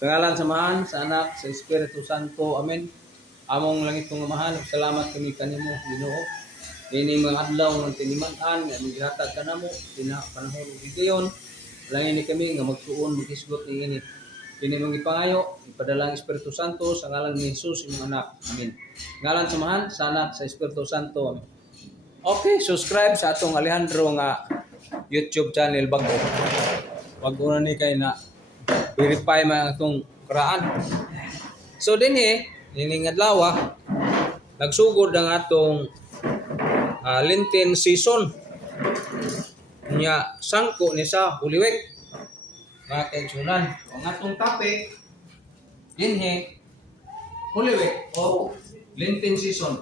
Sa ngalan sa Amahan, sa Anak, sa Espiritu Santo. Amen. Among langit kong amahan, salamat kami kanimo, Ginoo. Ini mga adlaw ng tiniman-an, nga gihatag kanamo, panahon ug higayon. Langin ni kami nga magtuon maghisgot ni init. Kini mong ipangayo, ipadala ang Espiritu Santo sa ngalan ni Jesus imong anak. Amen. Ngalan sa Amahan, sa Anak, sa Espiritu Santo. Amen. Okay, subscribe sa atong Alejandro nga YouTube channel bago. Wag una ni kay na verify man atong karaan. So dinhi ining adlaw nagsugod ang atong Lenten season. Nya sangko ni sa Holy Week. Mga kaigsunan, ang atong topic dinhi Holy Week o Lenten season.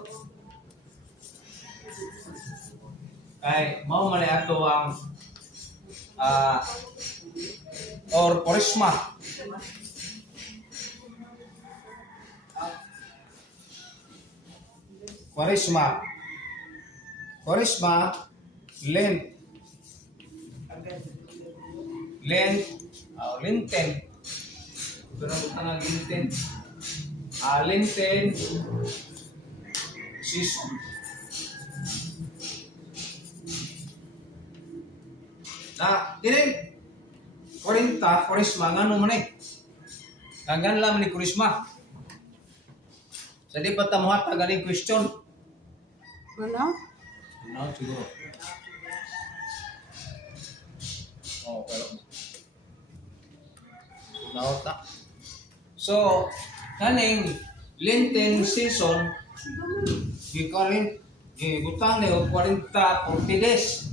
Kay mao man ato ang or Kwaresma. Kwaresma, Lent. Lenten. Ito na buta ng Lenten. Lenten season. Dili 40, Kwaresma, nga naman Hanggang lang ni Kwaresma. Sa di pa tamuhat, galing question. Ano? No, siguro. Pero naota. So, kaning Lenten season, butang ni 40 days.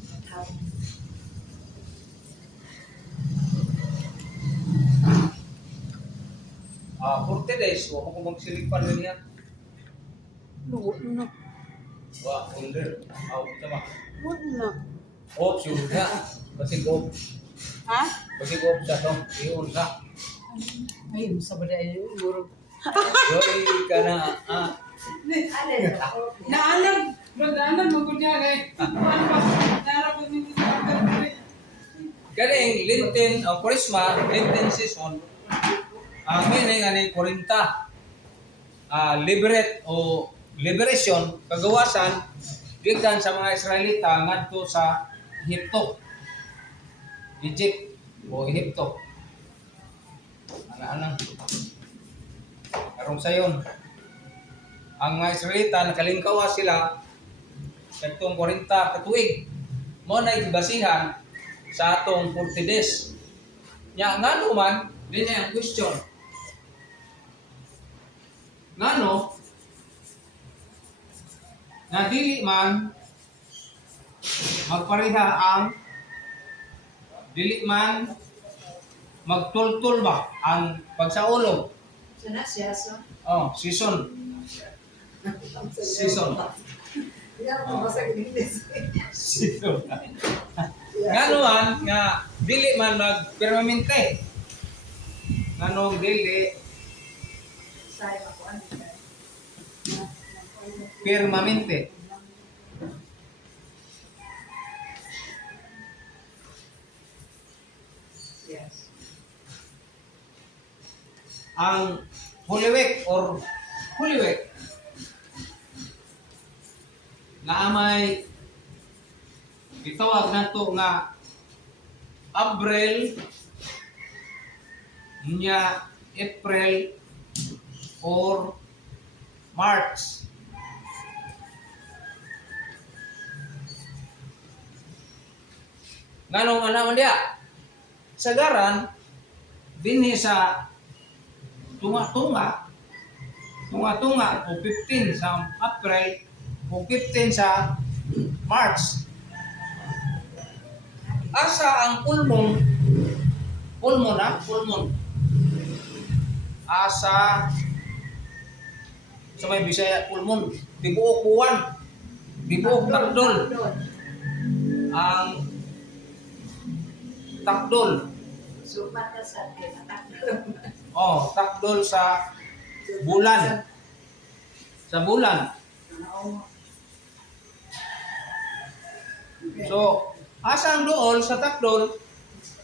40 days, wala ko magsilipan niya. Lugo na. Wah, under. Tama. Wala. Siguro na. Basig off. Ha? Basig off sa to. Iyon sa. Ay, masabada yun. Guro. Yoy ka na. Naalam. Naalam mo ko niya kay. Ano ba? Narapos nito sa pagkakas. Galing, Lenten, Kwaresma, Lenten season. Ang meaning ani 40. Liberate o liberation, kagawasan gikan sa mga Israelita ngadto sa Egypto. Egypt o Egypto. Ana-ana. Karong sayon. Ang mga Israelita nakalingkawa sila sa itong 40 katuig. Mo na ibasihan sa atong 40 days. Nya ngano man din ang question. Ngano na dili man magpareha ang dili man magtultul ba ang pagsaulog. Season. Season. Season. Season. Ngano man nga dili man magpermanente. Ngano dili permanente. Yes. Ang Holy Week or Holy Week na may itawag nato nga April nya April or March. Nganong anaman dia? Sagaran dinhi sa tunga-tunga o 15 sa April o 15 sa March. Asa ang pulmon. Asa sa may Bisaya pulmon, tibuok buwan, tibuok takdol. Ang takdol. Takdol sa bulan. Sa bulan. So, asa ang dool sa takdol?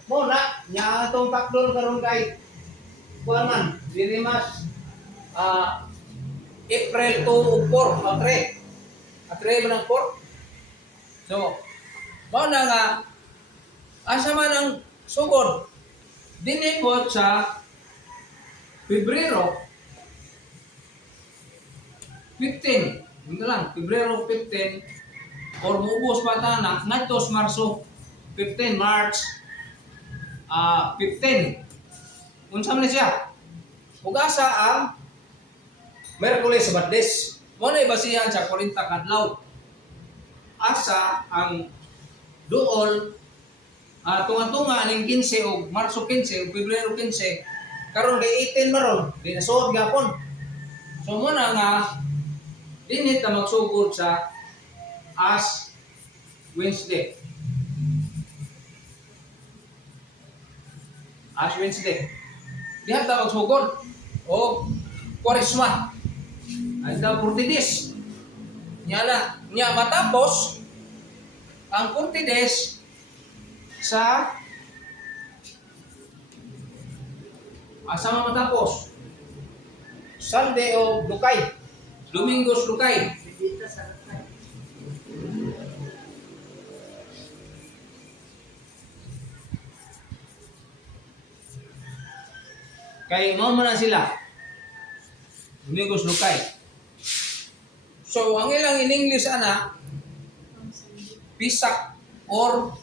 Mo na, nya atong takdol karon kay kuan man, dili mas April 2 ug 4, atre man ang 4. So, mao na nga asa man ang sugod dinhi po sa Pebrero 15. Ito lang, Pebrero 15 or muubos pa ta na ngadto sa Marso 15, March 15. Unsa man siya? Ug asa ang Miyerkules Sabadis. Mo na basihan sa 40 kadlaw. Asa ang duol tunga-tunga ning 15 og Marso 15 ug Pebrero 15 karon kay 18 maron di na suod gyapon. So mo na nga dinhi ta magsugod sa Ash Wednesday. Ash Wednesday. Diha ta magsugod o Kwaresma. Ay ta 40 days. Nya matapos ang 40 days sa asa matapos Sunday o Lukay, Domingos Lukay. Kay mao man sila Domingos Lukay. So ang ilang in English ana Pisak or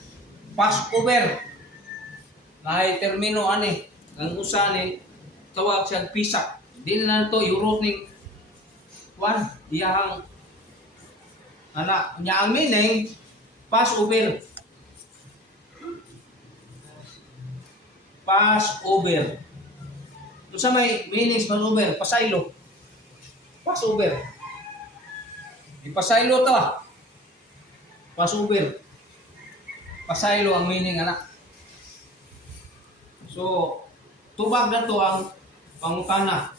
Passover. Ay termino ani ang usa ni tawag siyang Pisak. Dili na to Europe ning wan iyang ana nya ang meaning Passover. Passover. Sa may meanings Passover, pasaylo. Passover. Ipasaylo to Passover. Pasaylo ang meaning anak. So, tubag na to ang pangutana.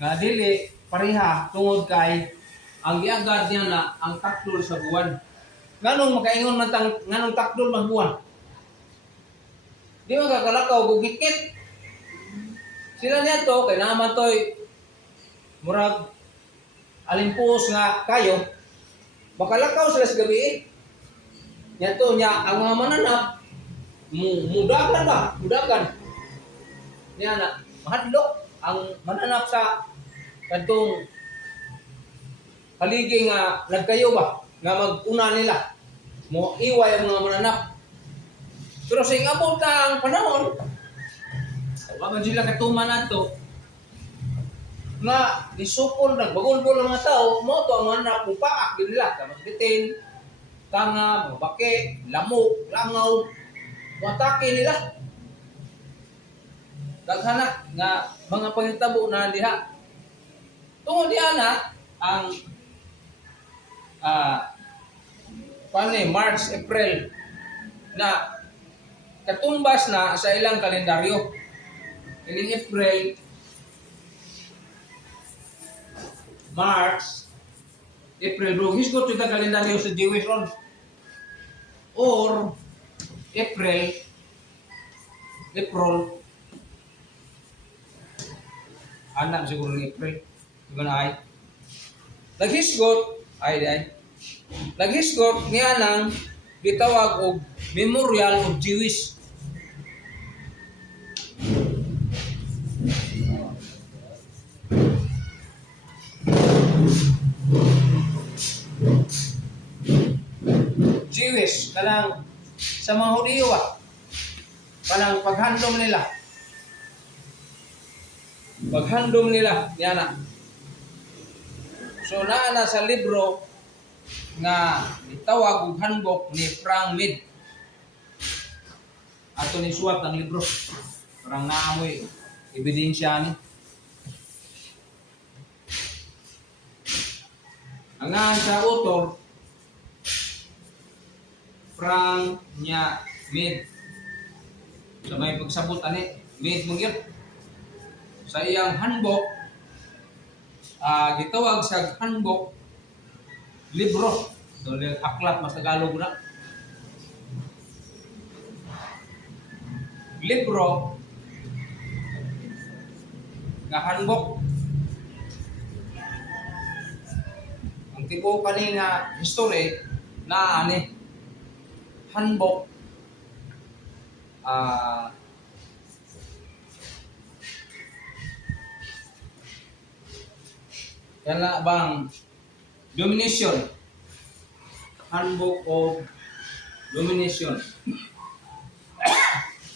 Nga dili pareha tungod kay ang giagad niya na ang takdol sa buwan. Nganong makaingon man tang nganong takdol man buwan? Di man kakalakaw og gikit. Sila niya to kay naman toy murag alimpos nga kayo makalakaw sila sa gabi. Nya to nya ang mga mananap mudagan niya na mahadlok ang mananap sa kadtong haligi nga nagkayo ba nga mag-una nila mo iway ang mga mananap. Pero sa ingabot ang panahon wala sila katuman nato nga disupol nagbagol-bol ang mga tao mo to ang mananap kung paak din nila kamang bitin tanga, mga bake, lamok, langaw, matake nila. Daghanak nga mga pangitabo na diha. Tungod diha na ang March, April na katumbas na sa ilang kalendaryo. Ining April, March, April, bro. Hisgot yung kalendaryo sa Jewish ron. Or April, anak siguro ni April. Diba na ay? Naghisgot, Naghisgot niya nang bitawag og Memorial of Jewish. Jewish kanang sa mga Hudiyo kanang paghandom nila niya na. So naa sa libro nga itawag og handbook ni Frank Mead. Ato ni suwat ang libro. Parang naamoy ebidensya ni. Ang sa author Frank Mead. Sa may pagsabot ani Mead mong gyud. Sa iyang handbook gitawag sa handbook libro. So aklat mas Tagalog na. Libro nga handbook. Ang tipo kani nga history na ani handbook yan na bang domination, handbook of domination.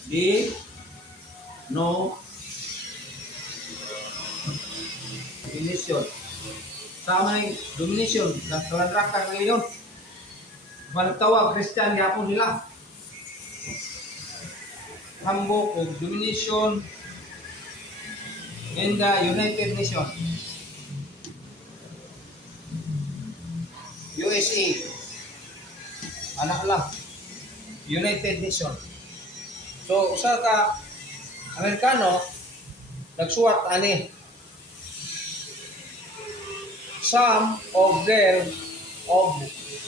Di no domination. Sama ni domination na kalandrakan ngayon. Malagtawag Christian yapon nila. Handbook of domination in the United Nations. USA. Anak lang. United Nations. So, usa ka Amerikano nagsuwat ani some of their of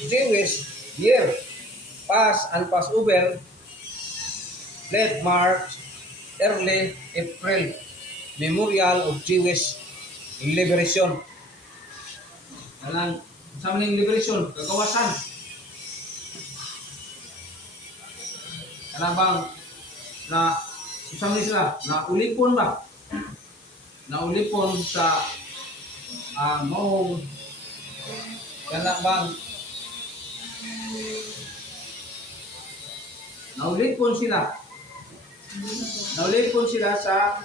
Jewish year pass and pass over late March, early April, Memorial of Jewish Liberation. Alang sa maning liberation, kagawasan. Ano bang na isang sila na ulipon ba? Na ulipon sa maong kana bang naulipon sila sa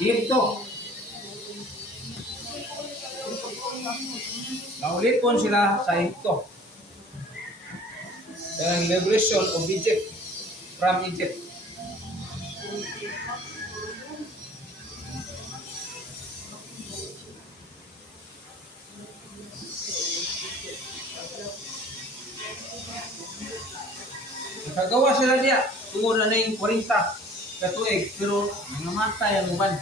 Egypto. Naulipon sila sa Egypto. The liberation of Egypt from Egypt. Nakagawa sila diya tungod na yung 40 katuig pero nangamatay ang uban.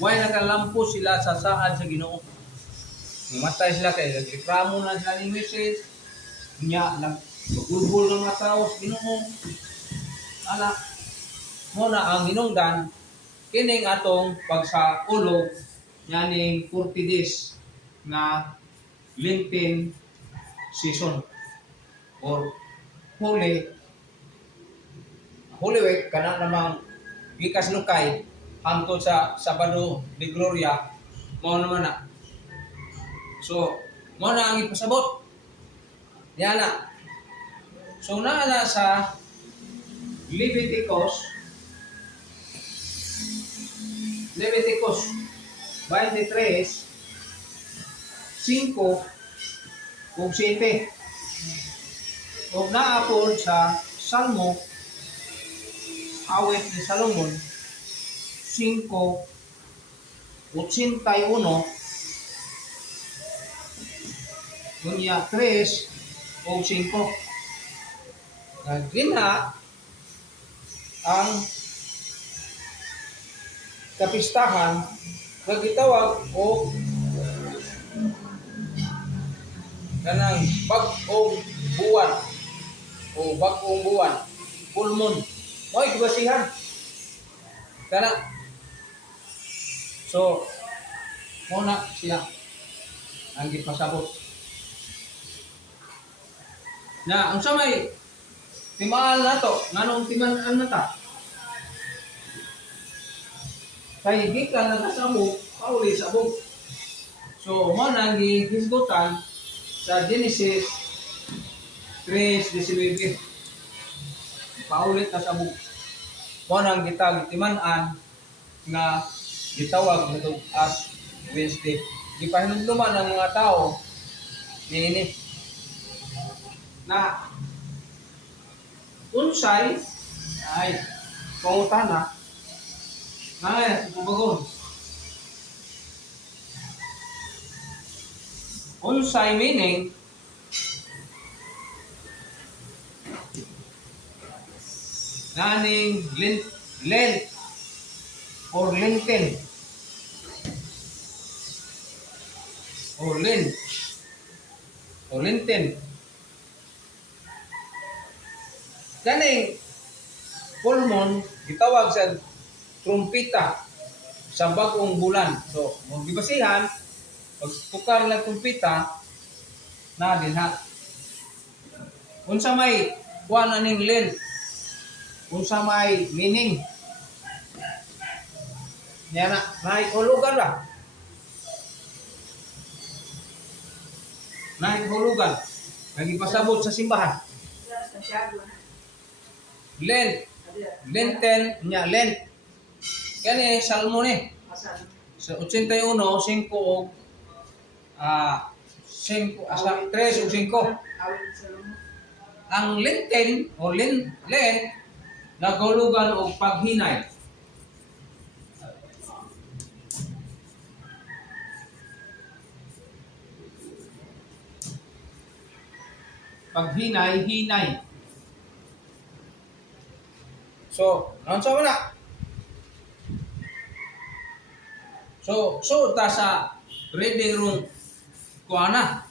Why nakalampo sila sa saad sa Ginoo? Namatay sila kay nagreklamo na sila ni Moises. Nya nagbulbul ng mga tao sa Ginoo. Ala mo na ang hinungdan kining atong pagsaulo yaning 40 days na Lenten season or Holy Week kana namang gikas nukay hangtod sa Sabado de Gloria mao naman na. So mao na ang ipasabot. Yana. So naala sa Leviticus 23 5 ug 7 ug naapod sa Salmo awit ni Salomon 5:81 Dunya 3 o 5. Gina ang kapistahan nga gitawag o kanang bag-ong buwan o bag-ong buwan, full moon. Mo'y gibasihan. Kana. So, muna siya ang gipasabot. Na ang samay timaan nato, nganong timaan nata? Kay gikan na kasabot, pauli sabot. So, mo nang gihisgutan sa Genesis 3:19. Paulit na sabot. Mo nang gitag timaan nga gitawag nito as Wednesday. Gipahinumduman ng mga tao niini na unsay ay pangutana nga pubagon. Unsay meaning naning Lent or Lenten or Lent or Lenten. Kaning full moon gitawag sa trumpeta sa bagong bulan. So, magbibasihan, pag tukar lang kumpita, na din ha. Unsa may kuan aning length, unsa may meaning. Yan na, nahihulugan ba? Nahihulugan. Nagipasabot sa simbahan. Lent. Lenten, nya lent. Kani salmo ni. Sa 81, 5 o 5 asa 3 o 5. Ang lenten o lent nagahulugan og paghinay. Paghinay, hinay. So, unsa man na? So ta sa reading room kuana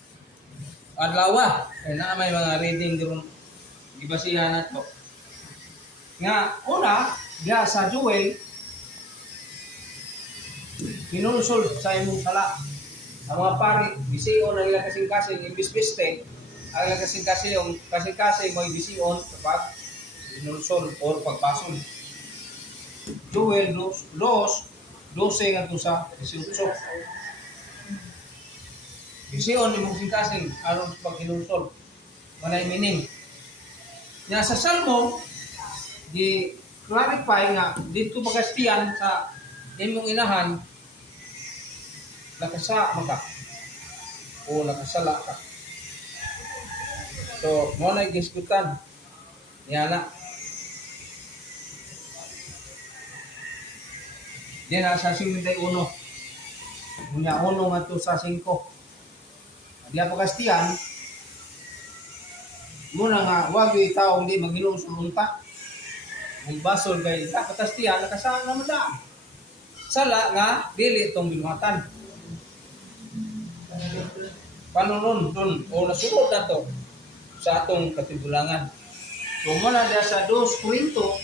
adlaw na may mga reading room gibasihan nato. Nga una, diha sa Joel kinulsol sa imong sala. Ang mga pari bisiyon ang ilang kasing-kasing imbis-biste, ang ilang kasing-kasing mo bisiyon kapag kinulsol o pagpasol. Joel 12 ngadto sa 18. Bisiyon imong kasing aron sa pagkinulsol. Manay meaning. Nya sa Salmo di clarify nga dito pagastiyan sa imong inahan nakasa maka o nakasala ka. So, mo na giskutan. Yan na. Yan na sa 51. Unya 1 ngadto sa 5. Diya pagastiyan muna nga wag yung taong di magilong sulunta. Kung basol kay pagastiyan nakasama naman na. Sala nga dili itong binuhatan. Panunon dun o nasulod na to sa atong katibulangan. So muna diya sa 2 Korinto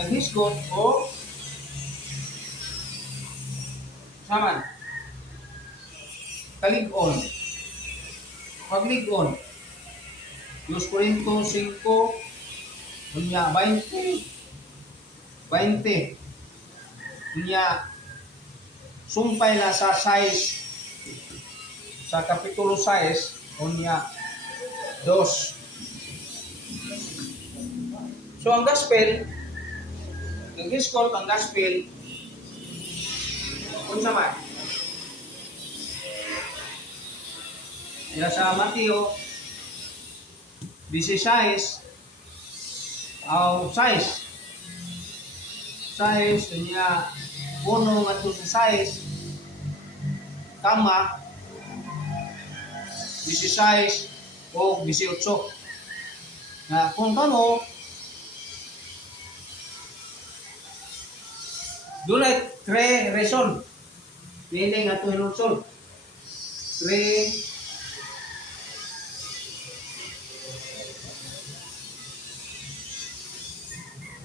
naghisgot o saman kalig-on paglig-on 2 Korinto 5 unya 20 unya sumpay na sa 6 sa kapitulo 6 unya 2. So ang gospel nag-hisgot ang gospel unsa man sa Mateo 16 au 6 niya 1 ngadto sa 6 kama 16 o 18 na kung kamo dunay 3 reason meaning ato hinulsol 3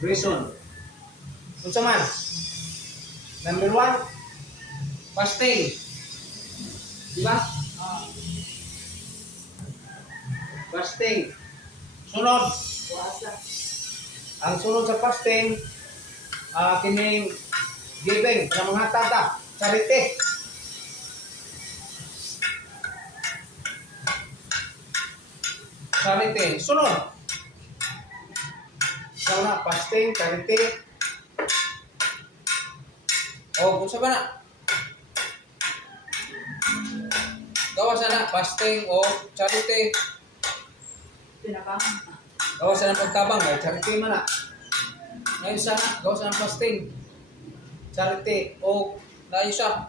reason. Unsa man? Number 1, fasting. Di ba? Fasting. Sunod. Ang sunod sa fasting, kining giving, sa mga tata, charity. Charity. Sunod. Sana fasting, charity. O, kung sa ba na? Gawa sana fasting o charity. Gawa sana pagtabang, charity man na. Ngayon sana, gawa sana fasting, charity o naisa.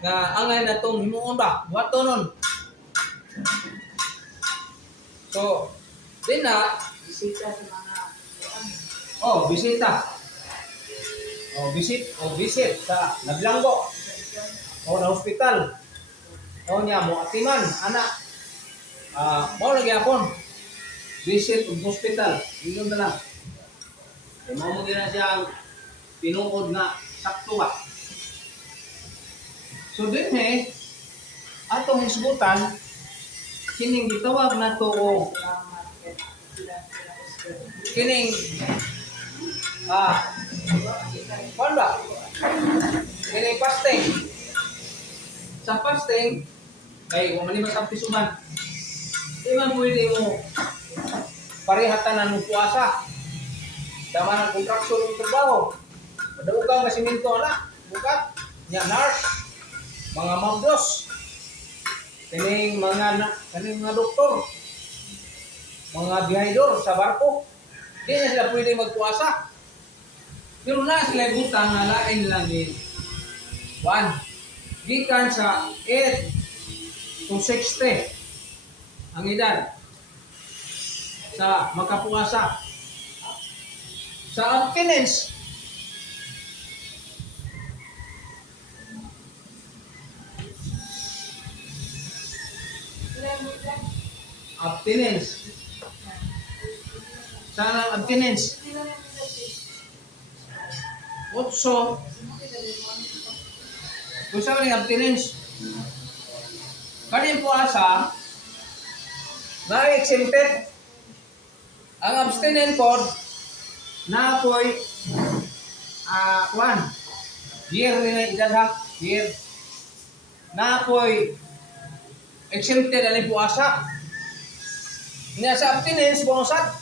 Nga angay na itong himuon ba? Buhato nun. So, din na, bisita sa mga bisita. Visit sa naglanggo. Na hospital. Niya mo atiman anak. Mao lagi apon. Visit ug hospital. Ingon na lang. Mao mo gina siyang tinuod nga sakto ba. So din atong hisgutan kining gitawag nato og kining kuan ba? Kining fasting. Sa fasting kay wa man ni masabtisuman. Di man pwede mo parehatan ng puasa. Tama ng kontraksyon ng trabaho. Madaugang nga simento na. Bukat. Nya nurse. Mga mabdos. Kaning mga doktor. Mga bihayador sa barko. Di na sila pwede magpuasa. Pero na sila butang na lain lang din. 1. Gikan sa 8 to 60 ang edad sa magkapuasa. Sa abstinence, saan ang abstinence? 8. Kung saan ang abstinence? Kanin puasa, na-exempted. Ang abstinent code, na apoy year na edad ha, year na apoy exempted alin puasa niya sa abstinence bonusat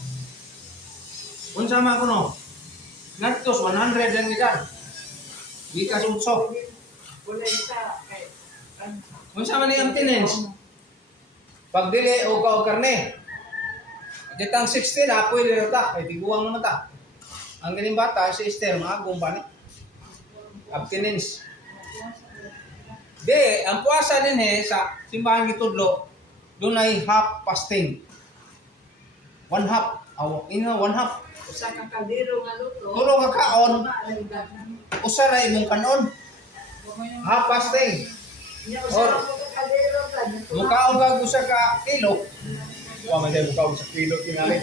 unsa man kuno ngadtos 100 ang edad di ka sutso unsa man ang abstinence pag dili o ka karne ditang 16 apoy dili ta kay tiguang naman ta. Ang ganing bata, si Esther, mga gumpani. Abstinence. Di, ang puasa din sa simbahan gitudlo, doon ay half fasting. 1 half. One half. Usa ka kaldero nga luto. Tulo ka kaon. Usa ra imong kanon. Half fasting. Or, mukaon ka usa ka kilo. Wa man day mukaon sa kilo tingali.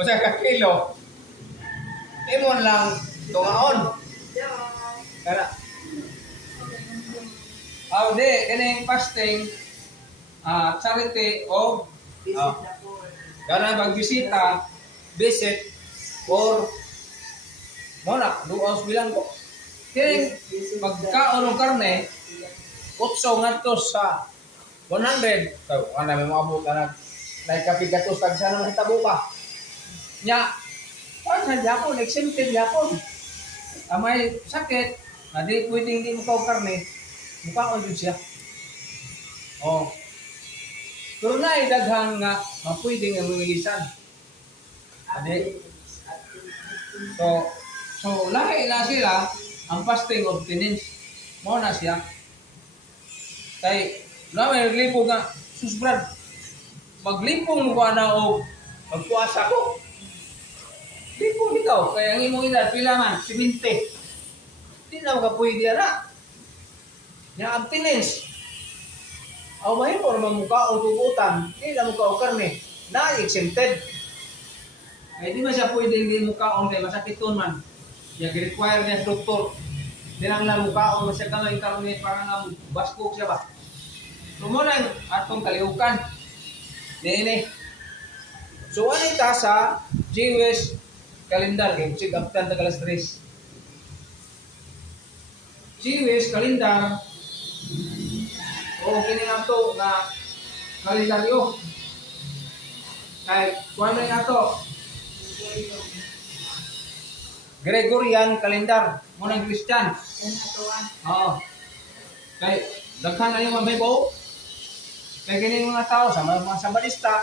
Usa ka kilo. Imon lang tungaon. Kana. Di kining fasting charity of kana magbisita visit or mona duos bilang ko. Kining pagkaon ng karne utso ngadto sa 100 so ana may moabot kana nay kapigatos tag sana mahitabo pa. Nya sa Japon, exempted Japon. May sakit, na di pwedeng di mukaw karne, mukaon din siya. Pero na daghang nga, mapwede nga mangilisan. Adi. So lahi na sila, ang fasting of abstinence. Mo na siya. Kay, na may naglipog nga, susbrad, maglipong mo na o magpuasa ko. Di po bitaw, kaya ang imong edad, pila man, 70. Di na makapuwi diya na. Yung abstinence. Aw mahin po naman mukha o tubutan, di na mukha o karne, na-exempted. Ay di man siya pwede hindi mukha o kaya masakiton man. Yung require niya doktor, di lang na mukha o masya kamay karne para nga baskog siya ba. So muna yung atong kalihukan. Nini. So ano ita sa Jewish kalendar kay check up tan tagalas 3. Jewish kalendar o kini ato na kalendaryo kay kuan rin ato Gregorian calendar mo nang Christian kay daghan na yung mga Bible kay kini mga tao sa mga Sabadista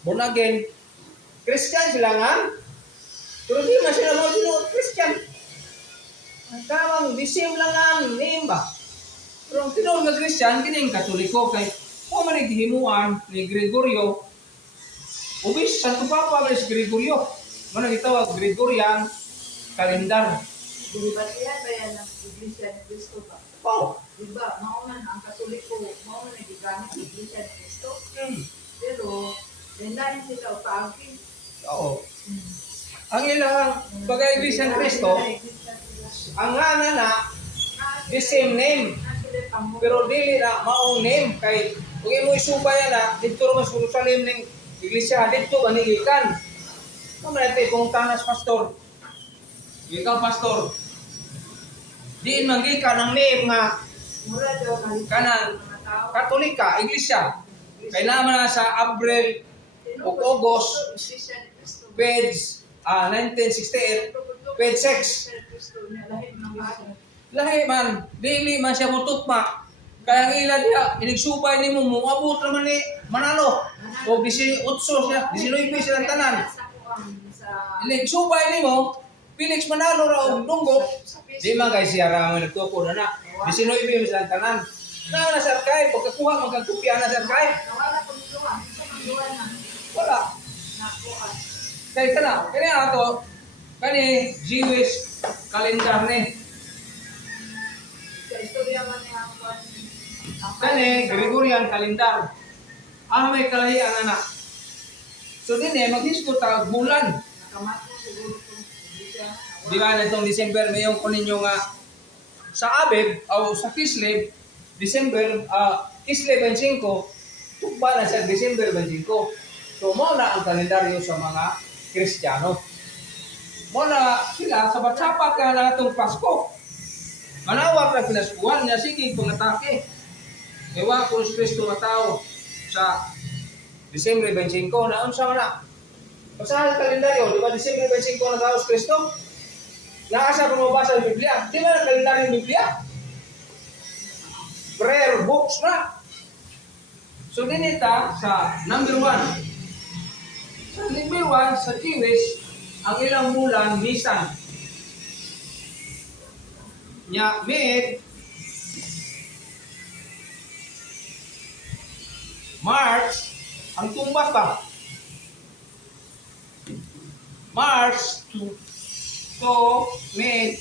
born again Christian sila nga. Pero di man sila mga Christian. Ang tawang bisim lang ang name ba? Pero ang tinawag na Christian, kining Katoliko kay kung man naghihimuan ni Gregorio, ubis Santo Papa ba si Gregorio? Mo nang itawag Gregorian calendar. Di ba siya ba yan ng Iglesia ni Cristo ba? Di ba, maunan ang Katoliko, maunan nagigamit ng Iglesia ni Cristo. Pero, then lain sila upagin. Oo. Ang ilang pagka-Iglesia ni Cristo, ang ngana na the same name. Pero dili na maong name kay kung imo isubay na dito ro sa Jerusalem ning iglesia dito manigikan. Kamo natin kung tanas pastor. Ikaw pastor. Di magikan ang name nga Mura daw kanang mga tao. Katolika, iglesia. Kailangan na sa Abril o August, page 1968, page 6. Lahi man, dili man siya mutugma. Kaya ang ila diya, inigsubay ni mo, muabot naman ni Manalo. O 18 siya, 19 siya ng tanan. Inigsubay ni mo, Felix Manalo ra og Dunggo. Di man kay siya ra ang nagtuko na na. 19 siya ng tanan. Na sa kay, pagkakuha magkakupya na sa kay. Nawala ko nito ah. Wala. Kaya ka na, kaya ato, kani Jewish calendar ni. Sa istorya man niya ang Kani Gregorian calendar. Ano may kalahian na. So din mag-disco ta bulan. nakamat mo siguro kung hindi siya. Di ba na itong December mayong kunin nyo nga sa Abib o sa Kislev, December, Kislev 25, tukba na sa December 25. So mo na ang kalendaryo sa mga Kristiyano. Mo na sila sa batsapat ka na itong Pasko. Manawag na pinaskuhan niya, sige pangatake. Ewa kung Kristo matao sa December 25, naon sa mana? Basahan ang kalendaryo, di ba December 25 na tao sa Kristo? Nakasa kung mabasa ng Biblia. Di ba ang kalendaryo ng Biblia? Prayer books na. So dinita sa number 1. Sa number 1, sa Jewish, ang ilang bulan, Nisan. Nya, mid, March, ang tumbas ba? March to mid,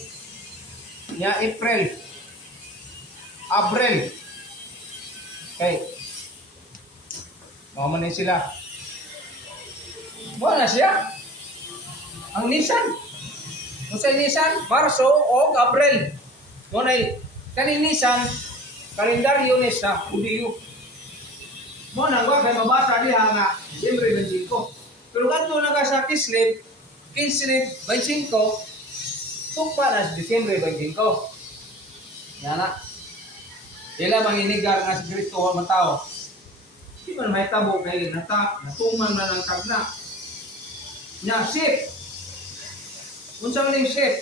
nya April. Abril. Okay. Mga manin sila. Buwan na siya. Ang Nisan. Kung sa Nisan, Marso o Abril. Doon ay kanin Nisan, kalendaryo ni sa Hudiyo. Mo na nga kay mabasa diha nga December 25. Pero kadto na ka sa Kislev 25, tukpa na sa December 25. Yan na. Ila manginigar nga si Kristo ang matao. Di man may tabo kay natuman na ng tagna. Nya ship. Unsa man ning ship?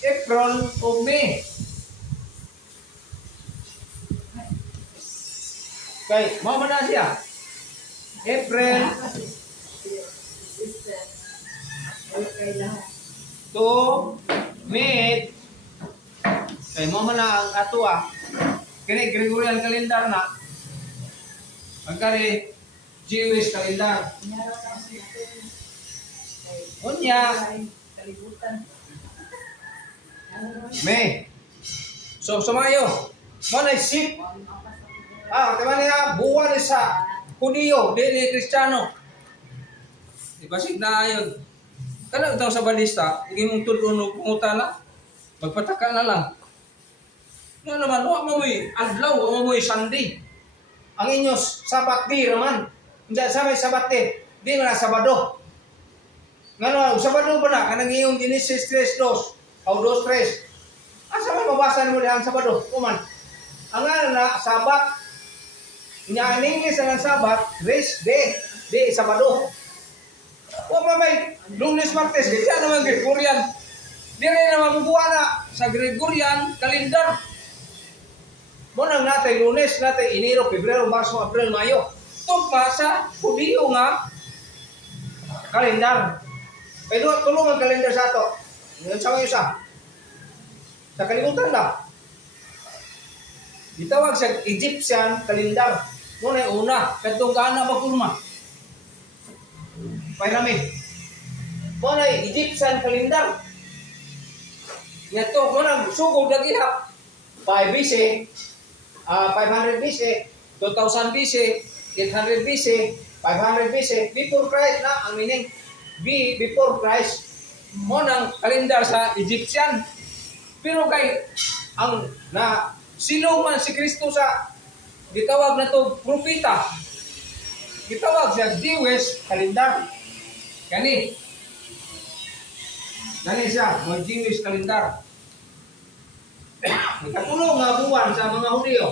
April o May. Kay, mo man na siya. April to May. Kay mo man na ang ato kini Gregorian calendar na. Ang kani Jewish calendar. Unya Kalibutan. May. So sumayo. Mo na ship. Kaya niya buwan sa Hudiyo, dili Kristiyano. Di ba signa yun? Kana utaw sa balista, hindi mong tudon o pumunta na, magpataka na lang. Nga naman, huwag mo mo'y adlaw, huwag mo mo'y Sunday. Ang inyos, Sabat di naman. Hindi sa may Sabat di na Sabado. Nga naman, Sabado pa na, kanang iyong Genesis 3:2, o 2:3. Asa may mabasa mo diyan Sabado? Kuman. Ang nga na, Sabat. Nya ang English ang Sabat, rest day, di Sabado. Huwag mo may Lunes, Martes, kasi naman Gregorian. Di rin naman mabubuha na sa Gregorian calendar. Munang natay Lunes, natay Enero, Pebrero, Marso, Abril, Mayo. Tugma sa Hudiyo nga kalendar. Pero tulungan kalendar sa ato. Ngayon sa ngayon sa kalimutan na. Itawag sa Egyptian calendar. Muna yung una, katong kaana magkulma. Pyramid. Muna yung Egyptian calendar. Ito, muna, sugod na gihap. 5 BC, 500 BC, 2000 BC, 800 BC, 500 BC, before Christ na ang meaning. B before Christ. Mo nang kalendar sa Egyptian. Pero kay ang na sino man si Kristo sa gitawag na to propeta. Gitawag sa Jewish kalendar. Kani siya, mga Jewish kalendar. Nagkatulong nga buwan sa mga Hudyo.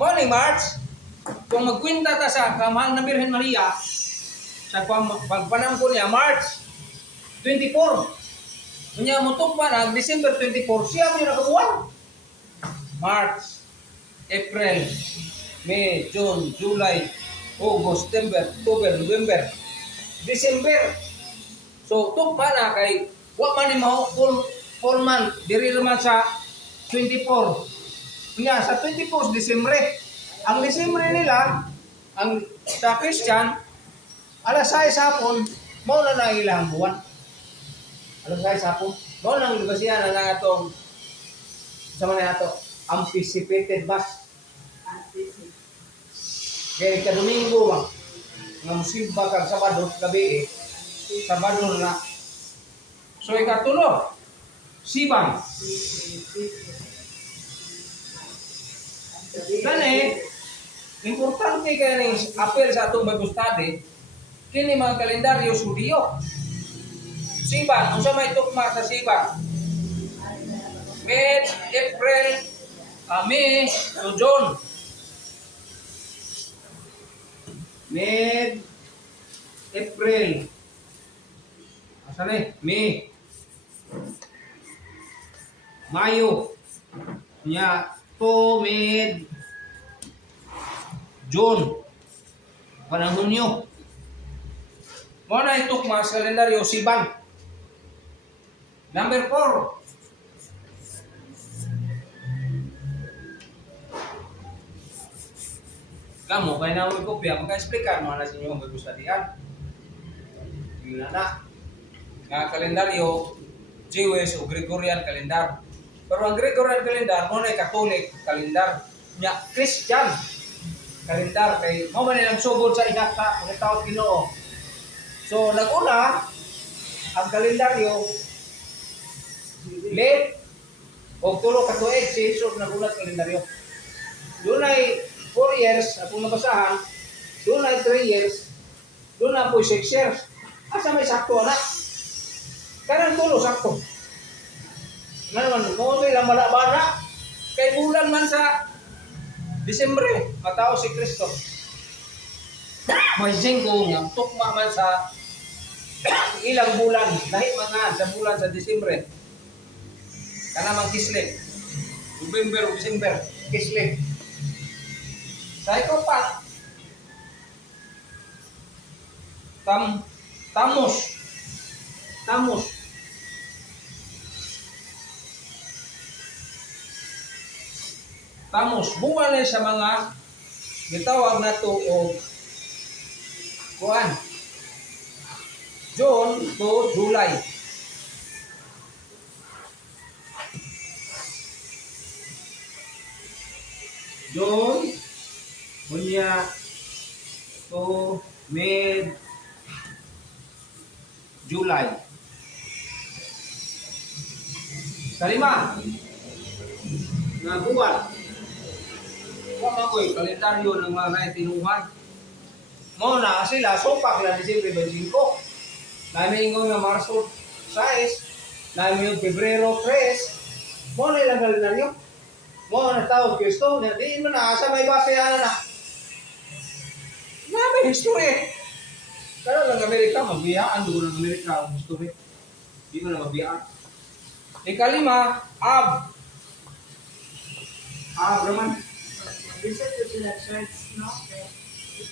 Morning March, kung magkwinta ta sa kamahal na Birhen Maria, sa pagpanangko niya, March 24. Kanya mo tukpa na, December 24, siya mo yung nakabuwan. March, April, May, June, July, August, September, October, November, December. So, tukpa na kay, wa man ni mo full month, diri naman sa 24. Kanya sa 24 December, ang December nila, ang sa Christian, alas 6 hapon, mo na ilang buwan. Alas 6 hapon, mo nang lugasihan na itong sa mga ito, anticipated mass. Kaya ika-Domingo ba, nga musimba kag Sabado gabi Sabado na. So ikatulo, Siban. Kani, importante kaya ning apel sa atong Bible study, kini mga kalendaryo Hudyo. Siban, unsa may tukma sa Siban? May, April, May, to June. May, April. Asa ni? May. Mayo. Nya to mid June. Parang Hunyo. Mo na itukma sa kalendaryo Siban. Number 4. Kamu kaya na mo kopya, maka-explicar mo na sa inyo ang magustadihan. Yun na. Nga kalendaryo, Jewish o Gregorian kalendar. Pero ang Gregorian kalendar, mo na Catholic kalendar. Nya Christian kalendar. Kay mo man nilang sugod sa ihata, mga taon Ginoo. So, nag-una, ang kalendaryo, late, o tulo ka tuig, si Jesus nag-ulat kalendaryo. Doon ay 4 years, akong nabasahan, doon ay 3 years, doon na po 6 years. Asa may sakto na? Karang tulo sakto. Nga naman, mo lang bala-bala. Kay bulan man sa Disyembre, matao si Kristo. May jinggo nga, tukma man sa ilang bulan, dahil mga sa bulan sa Disyembre. Kanamang kislik. November o December, kislik. Sa ikaw pa, Tamos. Buwan na sa mga gitawag na to o kuan. June to July. June, Hunya to mid July. Kalima, nga buwan. Kamangoy, kalendaryo ng mga naitinuhan. Mo na sila, sopak na Disyembre 25. Namingon nga Marso 6, namin yung Pebrero 3. Mo na ilang kalendaryo. Mo na tao Kristo, di mo na asa may basehan na. May history. Pero lang Amerika, mabiyaan doon ng Amerika ang history. Di mo na mabiyaan. Ikalima, Ab naman. Visit ko sila church, no?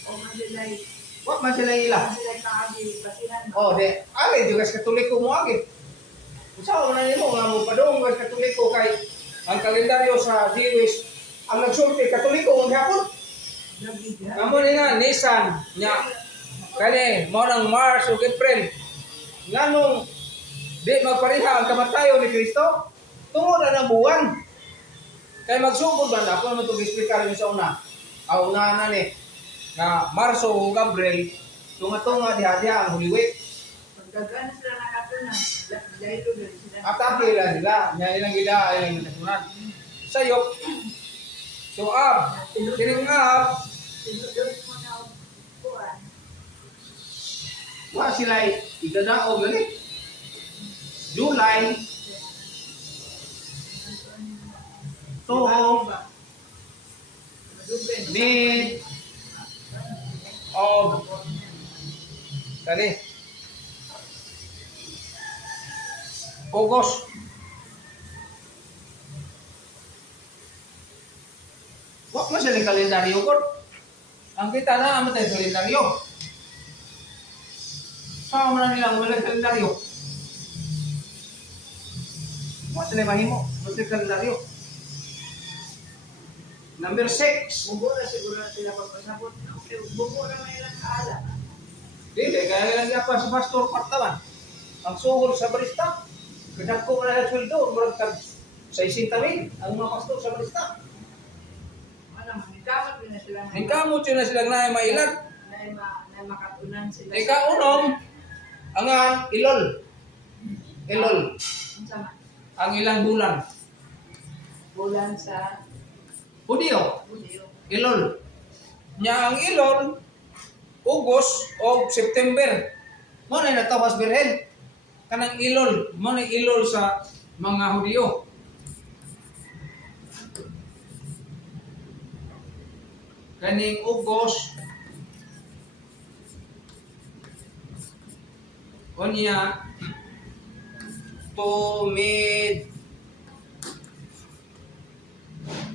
O manilay. What man sila ila? Manilay kaagi, basihan. Oh, de. Ali, juga Katoliko mo agi. Usaw na nimo nga mo padong sa Katoliko kay ang kalendaryo sa Jewish ang nagsulti Katoliko ang hapon. Amo ni nga Nisan nya kani mo nang March ug April. Nganong di magpareha ang kamatayon ni Kristo tungod na ng buwan. Kay magsugod ba na ako naman itong explicar sa una. Aw nga na ni nga Marso o Gabriel tunga-tunga diha ang Holy Week. Pagdagan sila nakatunan, dahil doon sila. At apila sila, nya ilang gida ilang natunan. Sayop. So kining Sinudod mo na kuan. wa sila igadaog gani. July to mid of kani August. Wa man sila kalendaryo ko. Ang kita na amo tayo kalendaryo. Saan mo na nilang wala kalendaryo? Wa sila mahimo, wa sila kalendaryo. Number 6. Bugo na siguro sila pagpasabot. Bugo na may ilang kaala. Dili, kaya lang niya sa pastor partawan. Ang suhol sa barista. Kadako na yung sweldo, murag tag 60,000 ang mga pastor sa barista. Ano, hingkamot din na sila. Hingkamot yun na silang na mailag. Na makatunan sila. Ikaunom, angan ilol. Ilol. Ang sama. Ang ilang bulan. Bulan sa Hudiyo. Budyo. Ilol. Nya ang ilol, August o September. Mo na natawas birhen. Kanang ilol, mo na ilol sa mga Hudiyo. Kaning August onya to mid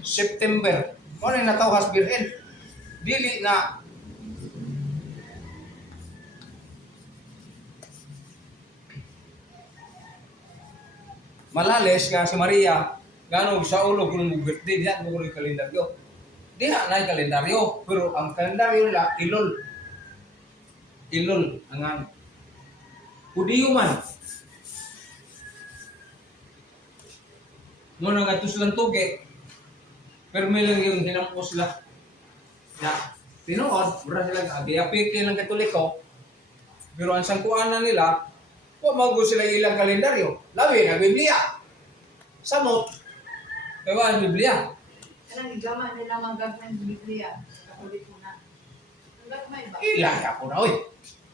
September. Mo na natawas birhen. Dili na malales nga si Maria gano sa ulo kung birthday diha mo yung kalendaryo. Diha na yung kalendaryo, pero ang kalendaryo la ilol. Ilol ang Hudiyo man. Mo nang atus lang tuge. Pero may lang yung hinampo sila. Ya, tinuod, mura sila diapike ng Katoliko. Pero ang sangkuanan nila, mago sila ilang kalendaryo. Labi na Biblia. Samot. Ewa ang Biblia. Anong igama nila magagman ng Biblia? Katolik mo na. Ang gagmay ba? Ilaya ko na, oy.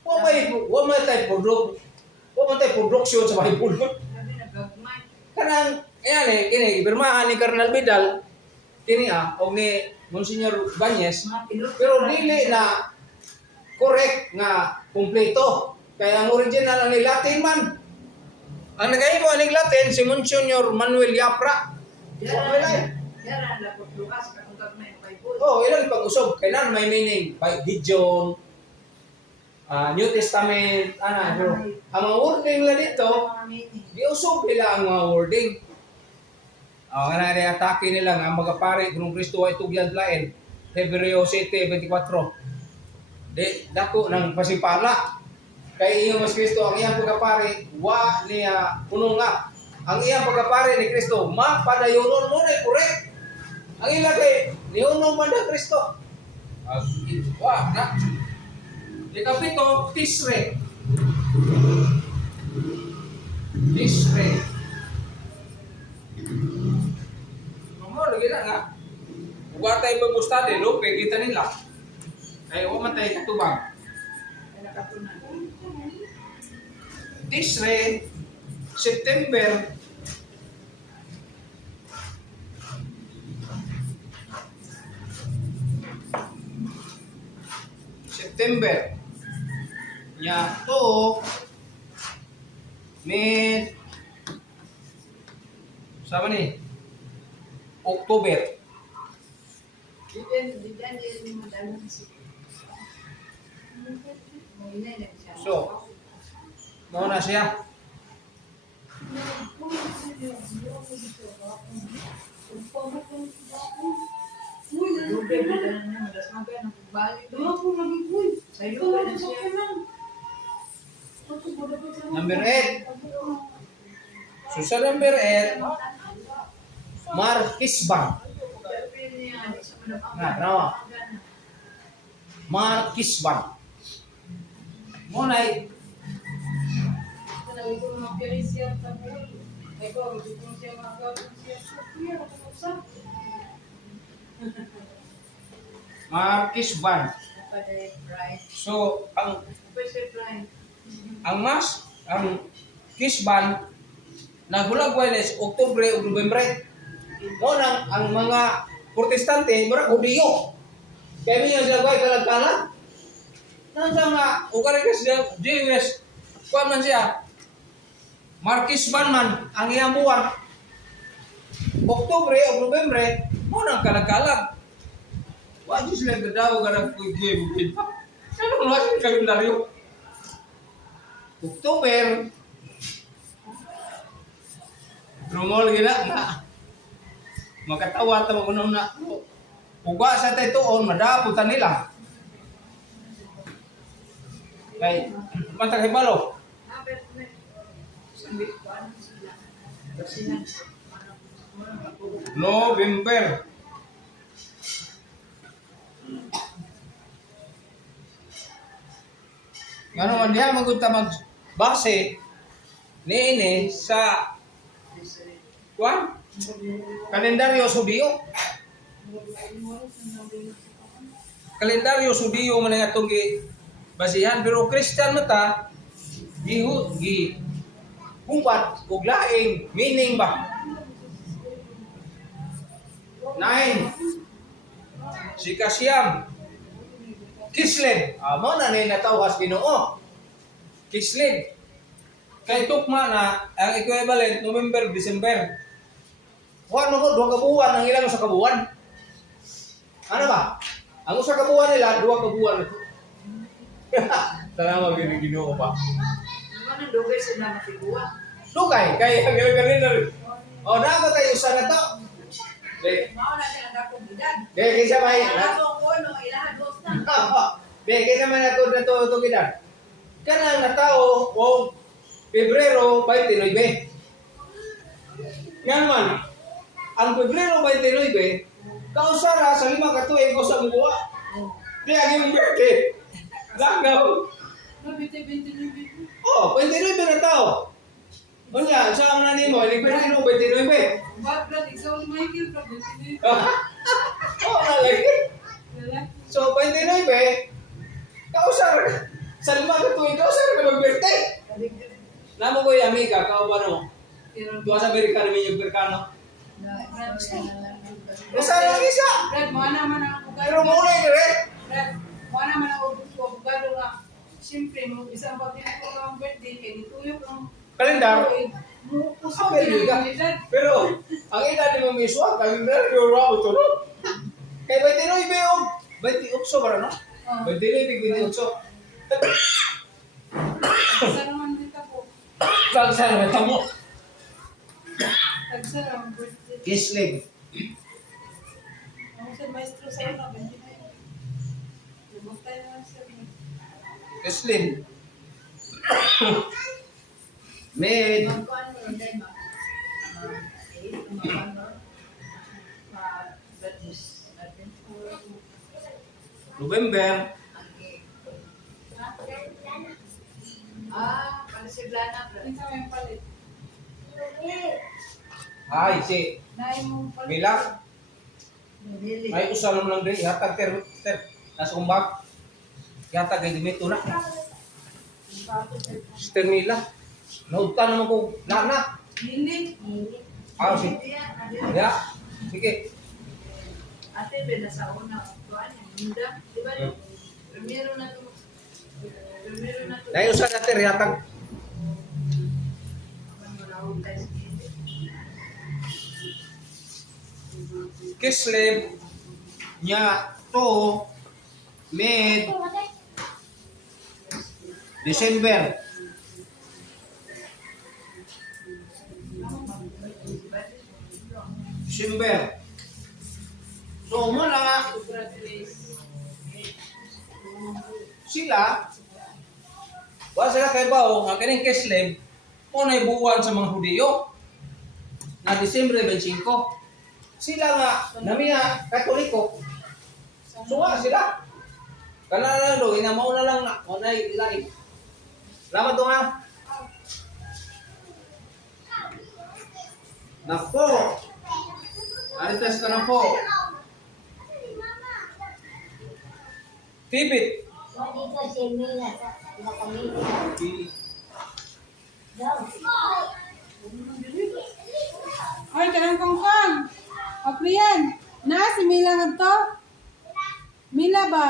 Wa may tayo production sa Bible. Sabi na gagmay. Kanang, ayan kini, ibirmahan ni Colonel Vidal, kini o ni Monsignor Banyes, Mga pilot. pero dili na correct nga kumpleto. Kaya ang original ni Latin man. Ang nagaibo ni Latin si Monsignor Manuel Yapra. Yaran na po Lucas katong gagmay ng Bible. Oh, ilang pag-usog kay nan may meaning by Gideon, New Testament, pero ang mga wording la dito, Mga meaning. giusog nila ang mga wording. Nga na atake nila nga ang magapare kung Kristo ay tugyan lain. Hebreo 7:24. Di dako ng pasipala. Kay iyo mas Kristo ang iyang pagapare wa niya puno nga. Ang iyang pagapare ni Kristo mapadayonon mo na correct. Ang ila kay niunom man na Kristo. Wa na. Ikapito, Tisre. Tisre. Lagi na nga. Huwag tayo pag-ustade, no? Kaya kita nila. Ay, huwag man tayo katubang. Ay nakatunan. Tisre, September, nya to mid sama ni October. Diyan din mo dalan si. So, mau na siya. Lubay na dalan niya, madas magay ng pagbalik. Sa'yo ka na siya. Number 8. So sa number 8, Marquis Bank. Na, tama. mga kisban. Munay Sabi ko mga pilis siya sa buhay. Ay ko, hindi ko siya magagawin siya sa kuya. Nakapagsa. mga kisban. Napaday Brian. So ang Pwede Brian. ang kisban nagulagway na sa Oktubre o Nobyembre. Mo nang ang mga protestante murag Hudiyo. Kaya niya sila gaway kalag-kalag. Nansa nga ukari ka sila Jewish kuan man siya. Markisban man ang iyang buwan. Oktubre o Nobyembre mo nang kalag-kalag. Wa di sila gadaw kada game pa. Ano mo sa kalendaryo? Oktuber Rumol gina nga. Makatawa ta mo na. Uga sa tay tuon madaputan nila. Kay matag hibalo. November. Ngano man diha magunta mag base niini sa kuan kalendaryo Sudiyo. Kalendaryo Sudiyo man nga itong basihan pero Christian mata gi humpat og laing meaning ba. 9 si Kasyam Kislev. Amo na ni natawhas Ginoo. Kislev. Kay tukma na ang equivalent November, December. Wa mo duha ka buwan ang ilang sa kabuwan. Ano ba? Ang usa ka buwan nila duha ka buwan. Tanawa gini Ginoo ba? Ano dugay sila matiguan? Dugay kay ang kalendar. O na ba tayo sa nato? De, Mao na sila dakong bidan. kaysa may Ako ko no ilahan dos na. kaysa may nato gidan. Kanang natao o Pebrero 29. Yan man. Ang Pebrero 29, kausara sa 5 ka tuig ko sa buwa. Di aging birthday. Langaw. No, 20 Oh, 29 na tao. Unya, sa mga nimo, ni Pebrero 29. But ikaw Michael from the Oh, nalagi. So, 29, kausara sa 5 ka tuig, kausara ka mag-birthday. Namo ko yung amiga, kaubano. Dua sa Amerika namin yung Amerikano. Usa lang isa. Brad, mo naman ang Pero muna yung rin. Brad, mo naman ang abogado nga. Siyempre, mo isang pagkita ko ang birthday, kaya nituyok ang Kalendar. mo puso Sabi niya. Pero, ang ina ni mo miswa, kalendar yung raw ito, no? Kaya 29 o 28 ba, no? 29, 28. Tagsa naman dito po. Saan naman tamo? Tagsa ang birthday. Kisling. Ako sa maestro sa una, 29. Lubog tayo naman siya. Kisling. Med. Magkuhan mo rin tayo, ma. Magkuhan mo. November. Para si Blana. Ito yung palit. Ay, si Nain mong palit. Milak. Nabili. Ay, usalam lang din. Ihatag ter. Nasa kumbak. Ihatag ay dimito na. Sister Mila. Nauta naman ko. Lana. Hindi. Ah, si. Hindi. Ya. Sige. Ate, ben, nasa una. Kuhan, Linda. Di ba? Primero na to. Primero na to. Dahil usa na ter. Ihatag. Manulawag tayo sa kindi. Kislev. Nya. To. Med. December. December. So, muna sila, wala sila kay Bao, ang kaning Kislev, unay buwan sa mga Hudiyo na Disyembre 25. Sila nga, namiya Katoliko, suwa sila. Kana lang do, inamaw na lang na. O na ilain. Salamat do ha. Nako. Aritas ka na po. Tibit. Ay, kanang kongkong. Apriyan. Na, si Mila nga to? Mila ba?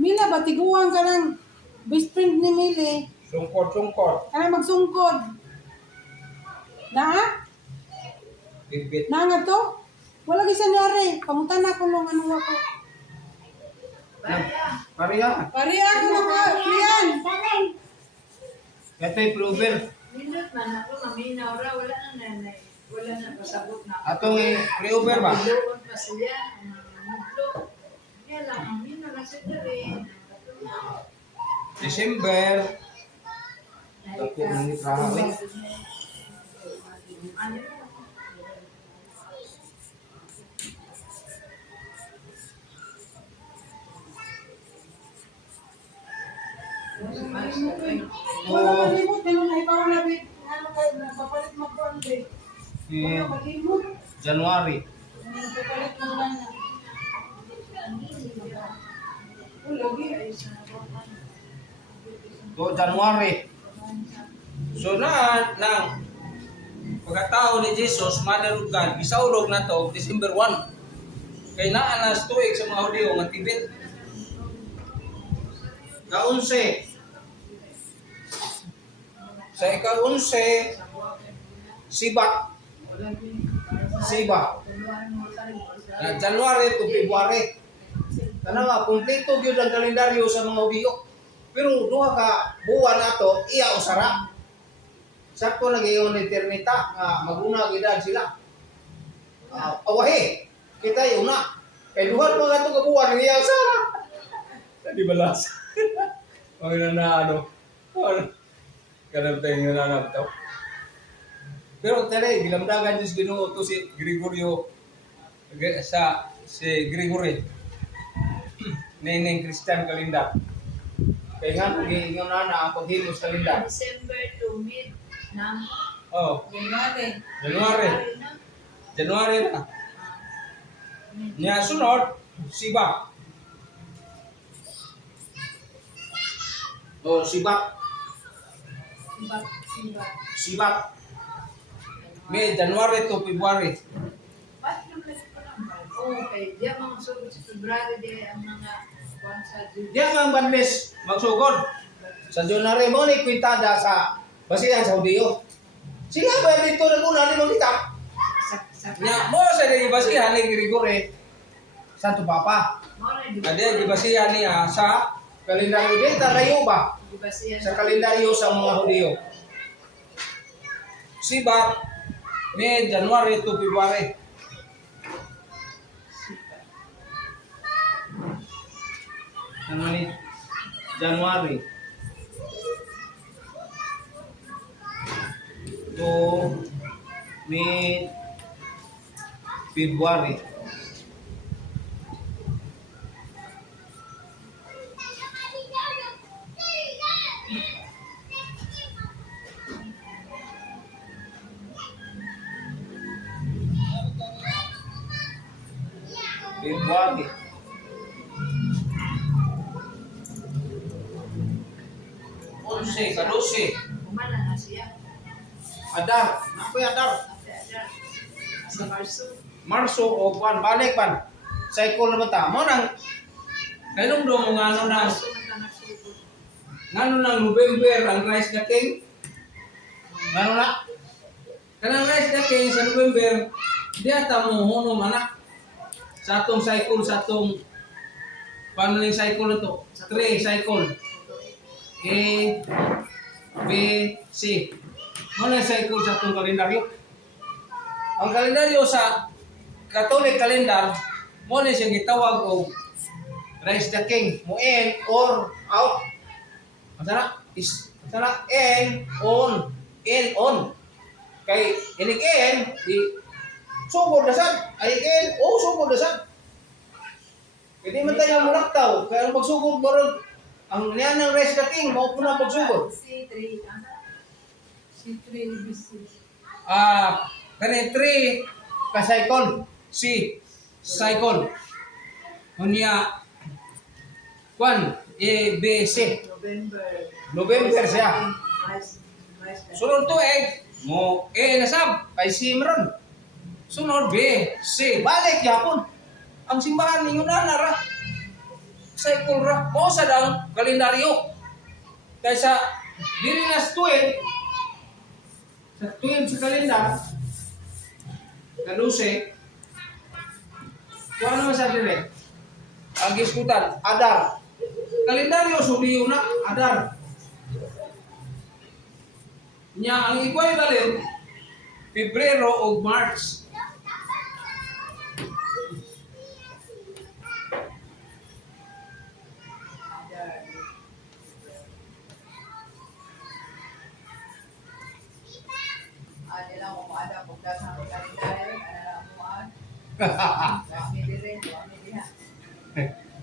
Mila ba? Tiguan ka ng best friend ni Mili. Sungkot. Kanang magsungkod. Na? Tibit. Na nga to? Wala gisa nari. Pamutan na ko nung ano ako. Pariya. Pari ako na mga Apriyan. Ito'y prover. Minut man ako maminaw ra, wala na nanay. Wala na pasabot na. Atong prover ba? Doon pa siya, ang mudlo. Kaya lang, ang minaw na siya rin. December. Ako ang trabaho. Ano? Wala malimot. Ganun na ikaw na big. Ano kayo, nagpapalit magpuan big. Wala malimot. January. Nagpapalit mo lang na. Wala, big. To January. So nang pagkatao ni Jesus, Mother of God, isaulog na to December 1. Kay naa na tuig sa mga Hudyo nga Tibet. Ka-11. Sa ika-11, Sibat. Na January to February. Kana nga, kumpleto gyud ang kalendaryo sa mga Hudyo. Pero duha ka buwan nato iya usara. Sakto lagi yung eternita nga maguna gidad sila. Awahe kita yung una. Kay duha mga to ka buwan iya usara. Tadi balas. Mga na ano. Kanang tayo nga nagtaw. Pero tali gilamdagan Diyos Ginoo to si Gregorio sa si Gregory. Neneng Christian kalendar. Kaya nga, pag-iingon na ang paghimos kalendar. December to mid ng Oh, January. January na. Nya sunod, Siba. Oh, Siba. Siba. May January to February. Ba't yung okay, diyan mga sulit sa February di ang mga kwan sa June. Diyan ang banlis magsugod. Sa January mo ni kwintada sa basihan sa Hudyo. Sila ba dito naguna ni mo kita? Nya mo sa di basihan ni Gregory Santo Papa. Ade di basihan niya sa kalendaryo din tarayo ba? Sa kalendaryo sa mga Hudyo. Siba May January to February. Ano ni January to May February. February. Onse, kadose. Kumana na siya. Adar. Nakoy Adar. Sa Marso. Marso o pan balik pan. Cycle naman ta. Mo nang kanong do mo ngano nang Marso na ka nagsugod. ngano nang November ang rice cutting. Ngano na? Kanang rice cutting sa November, di ata mo hunom anak. Sa atong cycle, sa atong paano yung cycle na to? 3 cycle. A, B, C. Ano yung cycle sa atong kalendaryo? Ang kalendaryo sa Catholic calendar, mo na siyang gitawag o Rise the King. Mo in or out. Masana? Masana? In, on. In, on. Kay inig in, di sugod na sad. Ay in, o sugod na sad. Pwede man tayo mulaktaw. Kaya ang pagsugod barod, ang niyan ng Rise the King, mao po na pagsugod. C3, ano? C3 BC. Kani 3 ka cycle. C cycle. Unya 1 A B C. November siya. Sunod to mo A na sab kay C meron. Sunod B C balik yapon. Ang simbahan ninyo na ra. Cycle ra. Mo sa dang kalendaryo. Kaysa dili na 12 sa 12 sa kalendar, kaluse, kung ano sa dire? Ang giskutan, Adar. Kalendaryo, suliyo na, Adar. Nya, ang equivalent, Pebrero o March. Nila ko ada kung dasang kalendaryo, ano mo kami dire, kami diha.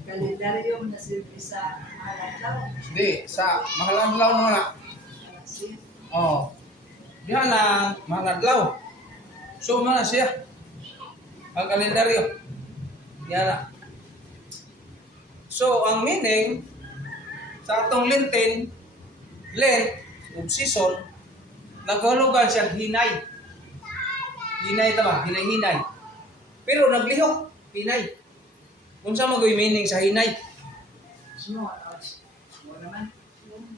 Kalendaryo na silbi sa mahaladlaw. Di, sa mahaladlaw naman na. Oh. Diha na mahaladlaw. So, mana siya. Ang kalendaryo. Diha na. So, ang meaning, sa atong Lenten, Lent, ug season, naghulugan siya hinay. Hinay ta ba? Hinay-hinay. Pero naglihok, hinay. Unsa magoy meaning sa hinay? Small. Mo naman.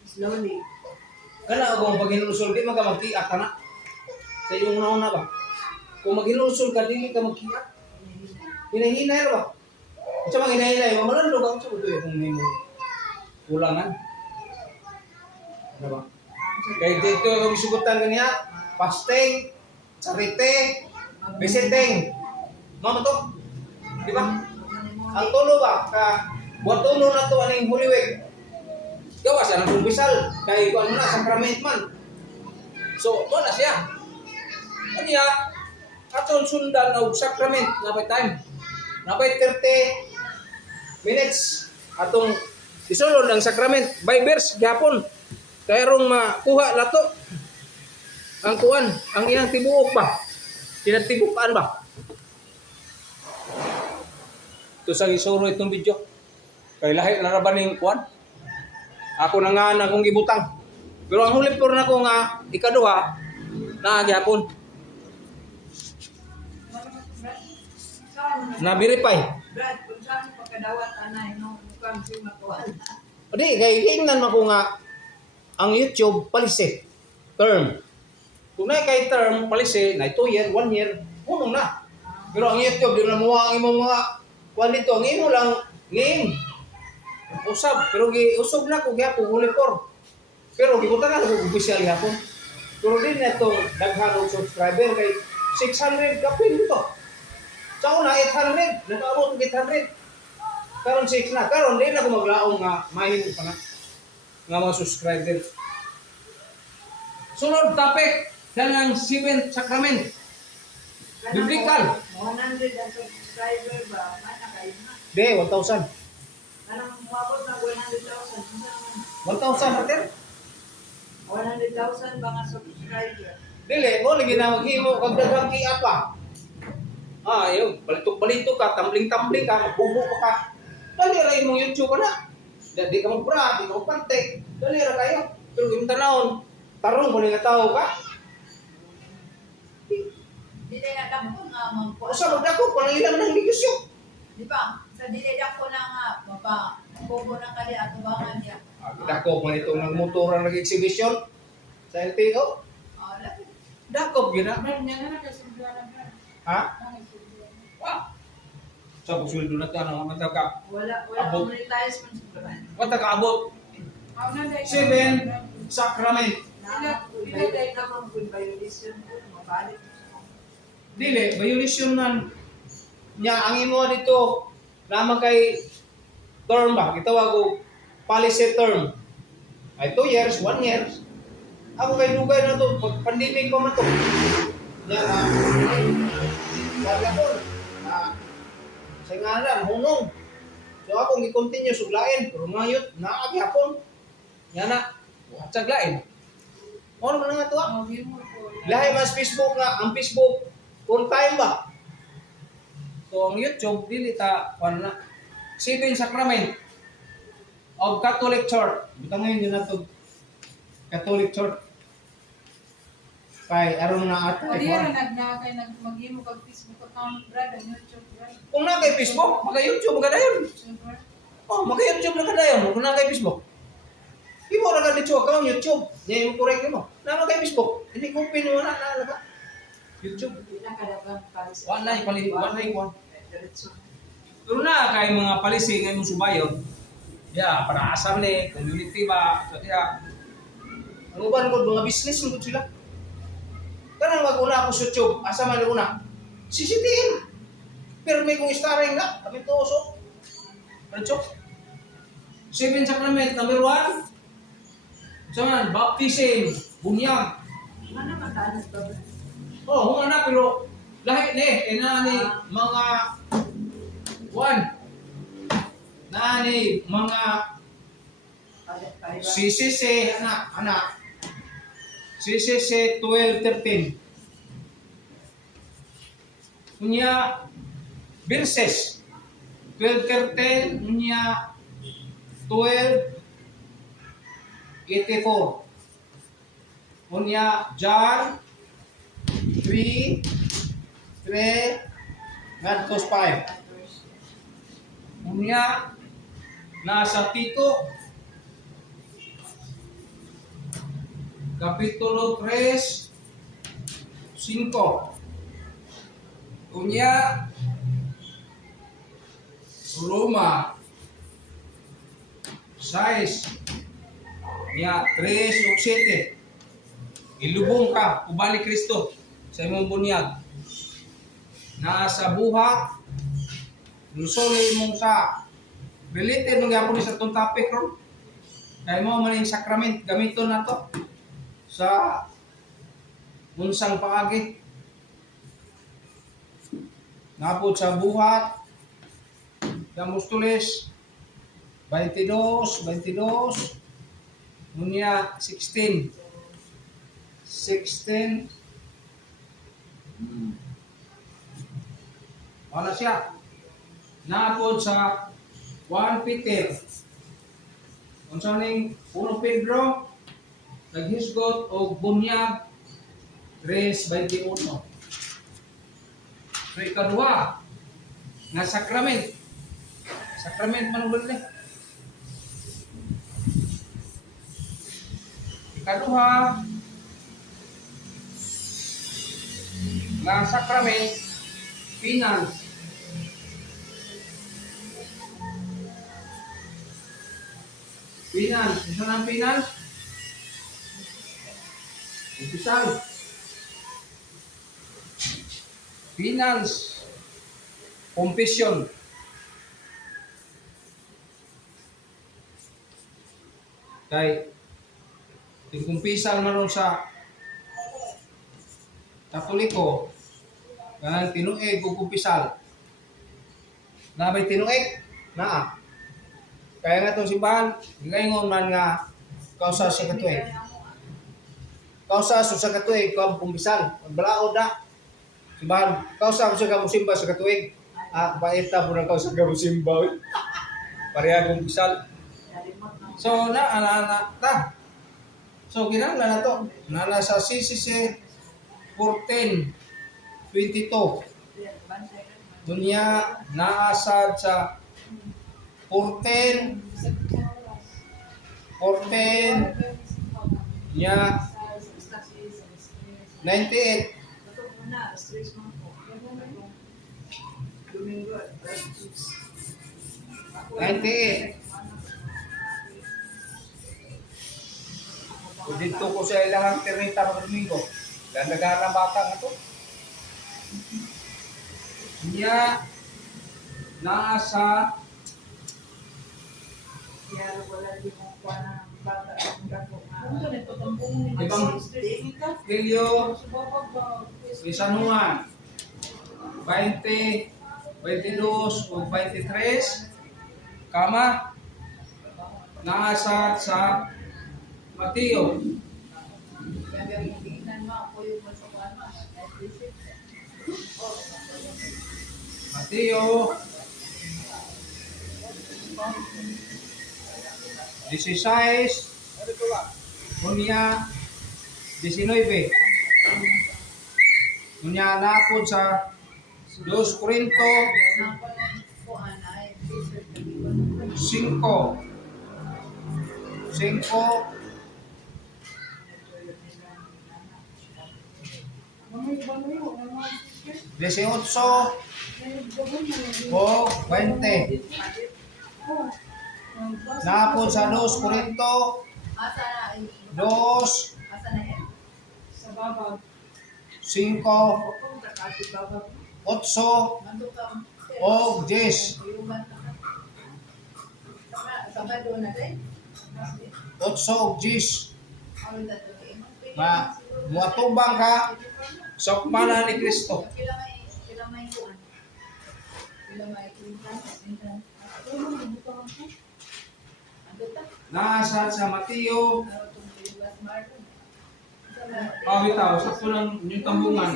Slowly. Kana kung pag hinulusol di man ka magkiat kana. Sa iyong una ba? Kung maghinulusol ka dili ka magkiat. Hinay-hinay ra ba? Unsa man hinay-hinay? Mamalando ka unsa buto kung nimo kulangan. Ano ba? Kaya dito yung isugutan kaniya, fasting, charite, visiting. Mama to? Di ba? Ang tulo ba? Buat tulo na to aning Holy Week. Gawa siya ng kumbisal. Kaya ikuan mo na, sacrament man. So, ito na siya. Kanya, atong sundan ng sacrament, napay time. Napay 30 minutes. Atong isulod ng sacrament. By verse, gapon. Kaya rong makuha lato. Ang kuan, ang iyang tibuok ba? Tinatibukan ba? Ito sa isuro itong video. Kay lahi na rabaning kuan. Ako na nga na kong gibutang. Pero ang huli po na ko nga ikaduha na gyapon. Na verify. Brad, kung saan pagkadawat anay no mukhang si makuha. Di kay ingnan mako nga ang YouTube palisi term. Kung na kay term palisi na 2 year, 1 year, puno na. Pero ang YouTube di na mo ang imong mga kuan dito, ang imo lang name. Usab, pero usog na ko gyapon huli por. Pero gibutan na ko official gyapon. Pero din na to daghan og subscriber kay 600 kapin dito. Sa una 800, nakaabot og 800. Karon 6 na. Karon di na ko maglaong nga mahimo pa na nga mga subscriber. Sunod topic kanang 7th sacrament. Biblical. 100 ang subscriber ba? Mana kayo na? De 1,000. Anong umabot ng 100,000? 1,000 pater? 100,000 ba nga subscriber? Dili mo lagi na maghimo kag daghang kiapa. Yun, balitok-balitok ka, tambling-tambling ka, magbubo ka. Dali ra imong YouTube na. Di ka magbra, di ka magpante. Dali ra kayo. Pero yung tanawon, tarong ko nga tao ka. Di tayo nadampo nga magpo. Usa magdako pangilan ng negosyo. Di ba? Sa dilay ko na nga, baba, kubo na kali atubangan niya. Dako man itong nagmotoran nag-exhibition sa LTO. Labi. Dako gyud na. Brad, niya na nakasimula na, Brad. Ha? Sa pusuldo na ta nang mata ka. Wala Abot. monetize man sa brand. Wata ka abot Ako na dahil. 7 sacrament. Ilagay ka mang good violation ko, mabalik. Dili violation man nya ang imo dito lamang kay term ba gitawag og policy term. Ay 2 years, 1 year. Ako kay dugay na to pag pandemic pa man to. Nya wala ko. Sa ngalan hunong So akong i-continue suglain, pero ngayot naagi hapon. Yan na, saglain. Ano man nga to? Lahi mas Facebook nga, ang Facebook full time ba? So ang YouTube dili ta ano na. Seven Sacrament of Catholic Church. Bitaw ngayon yun na to. Catholic Church. Kay aron na ato. O di yan, mag-imo kag Facebook account, brad, ang YouTube, brad. Kung na kay Facebook, maka-YouTube ka dayon. YouTuber. Oh, maka-YouTube na ka dayon. Kung na kay Facebook. Imo ra ka dito account YouTube. Nya imo correct mo. Na kay Facebook. Hindi ko pinuha na ka. YouTube. Hindi na kadagang palis. Wala ko. Diretso. Pero na kay mga palisi nga imong subayon. Ya, para asam ni community ba. So ya. Ang uban ko mga business mo sila. Kanang mag-una ako sa YouTube, asa man una? CCTV. Pero may kong starring na, kami to so. Rancho. Seven Sacrament number 1. Saan? Baptism, bunyag. Ano mataas to? Oh, hung na pero lahi ni ni mga mga CCC anak. CCC 12-13. Unya verses 12-13 unya 12-84. Unya John 3 ngadto 5. Unya nasa Tito Kapitulo 3 5. Unya Roma 6 unya 3 ug 7. Ilubong ka ubali Kristo sa imong bunyag. Nasa buhat lusoli mong sa related nung gyapon sa tong topic ron. Kay mo man yung sacrament gamiton nato sa unsang paagi. Napod sa buhat Damostoles 22 unya 16 Ano siya? Napod sa 1 Peter. Unsa ning 1 Pedro naghisgot og bunyag 3:21. So ikaduha nga sakrament. Sakrament man ug ni. Ikaduha nga sakrament finance. Finance, isa ng finance? Umpisal. Finance. Confession. Kay kumpisal maron sa Katoliko. Kanang tinuig o kumpisal. Nabay tinuig? Naa. Kaya nga itong simbahan, ngayon man nga kausa sa katuig. Kausa sa katuig, kau kumbisal. Magbalaod na. Simbahan, kausa ko siya kamusimba sa katuig. Baita po na kausa kamusimba. Pareha kumbisal. So, ta. So, ginala na to. Nala sa CCC 14:22. Dunya, naasad sa 14 niya 98 dito ko sa ilang ternita ng domingo nagana bata nga to niya nasa Kaya wala din mo kuha ng bata ang gato nga. Evangelio de San Juan 20, 22 o 23 kama naasa sa Mateo. Kaya yung tingnan mo, ako yung masukuan mo. Mateo 16 unya 19. Unya napod sa 2 Korinto 5 18 o 20. Napod sa 2 Korinto Asa na, 2 asa na yan? 5 Kung kakapit babag, 8 nandun ka. o 10. Sabado na din. 8 o 10 Ang dato din. muatubang ka sa ukmana ni Kristo. Kila may kuan. Kila may kuan. Andun ta. Nasa sa Mateo. Araw tong Liwas Marlon. Bitaw, sakto lang yung tambungan.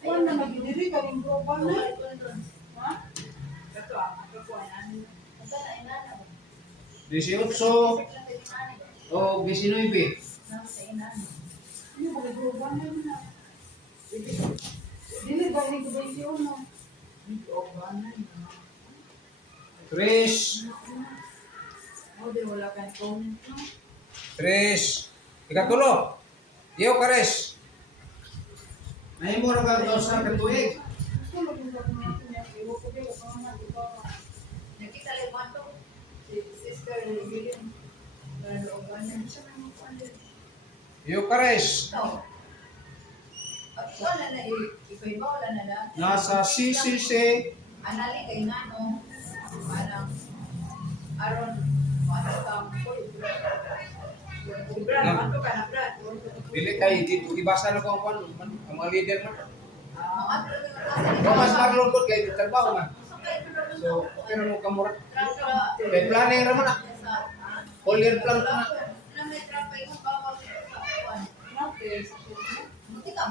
Kuwan na nagdiri ka rin global na. Ha? 18 o 19. Ano ba global na yun na? Dili ba rin ba yun no? 3 Wala kang comment, no? 3 ikatulo. Iyo kares. May mo ra ka daw sa katuig. Gusto mo din ba kung natin yan? Iwo ko din, kung ano, di ba? Nakita lang mo ito. Si Sister Lilian. Nalooban na siya ng kuan din. Iyo kares. Ito. Pag ikaw na na, ikaw wala na na. Nasa CCC Anali kay nano. Parang aron matatang ko. Brad, ano ka na, Brad? dili kay ibasa na ko ang mga leader man. Mga Mas marlon ko kay trabaho man. So, okay na mo kamura. Kay planning ra man na. All year plan na. Okay, sa kuwan.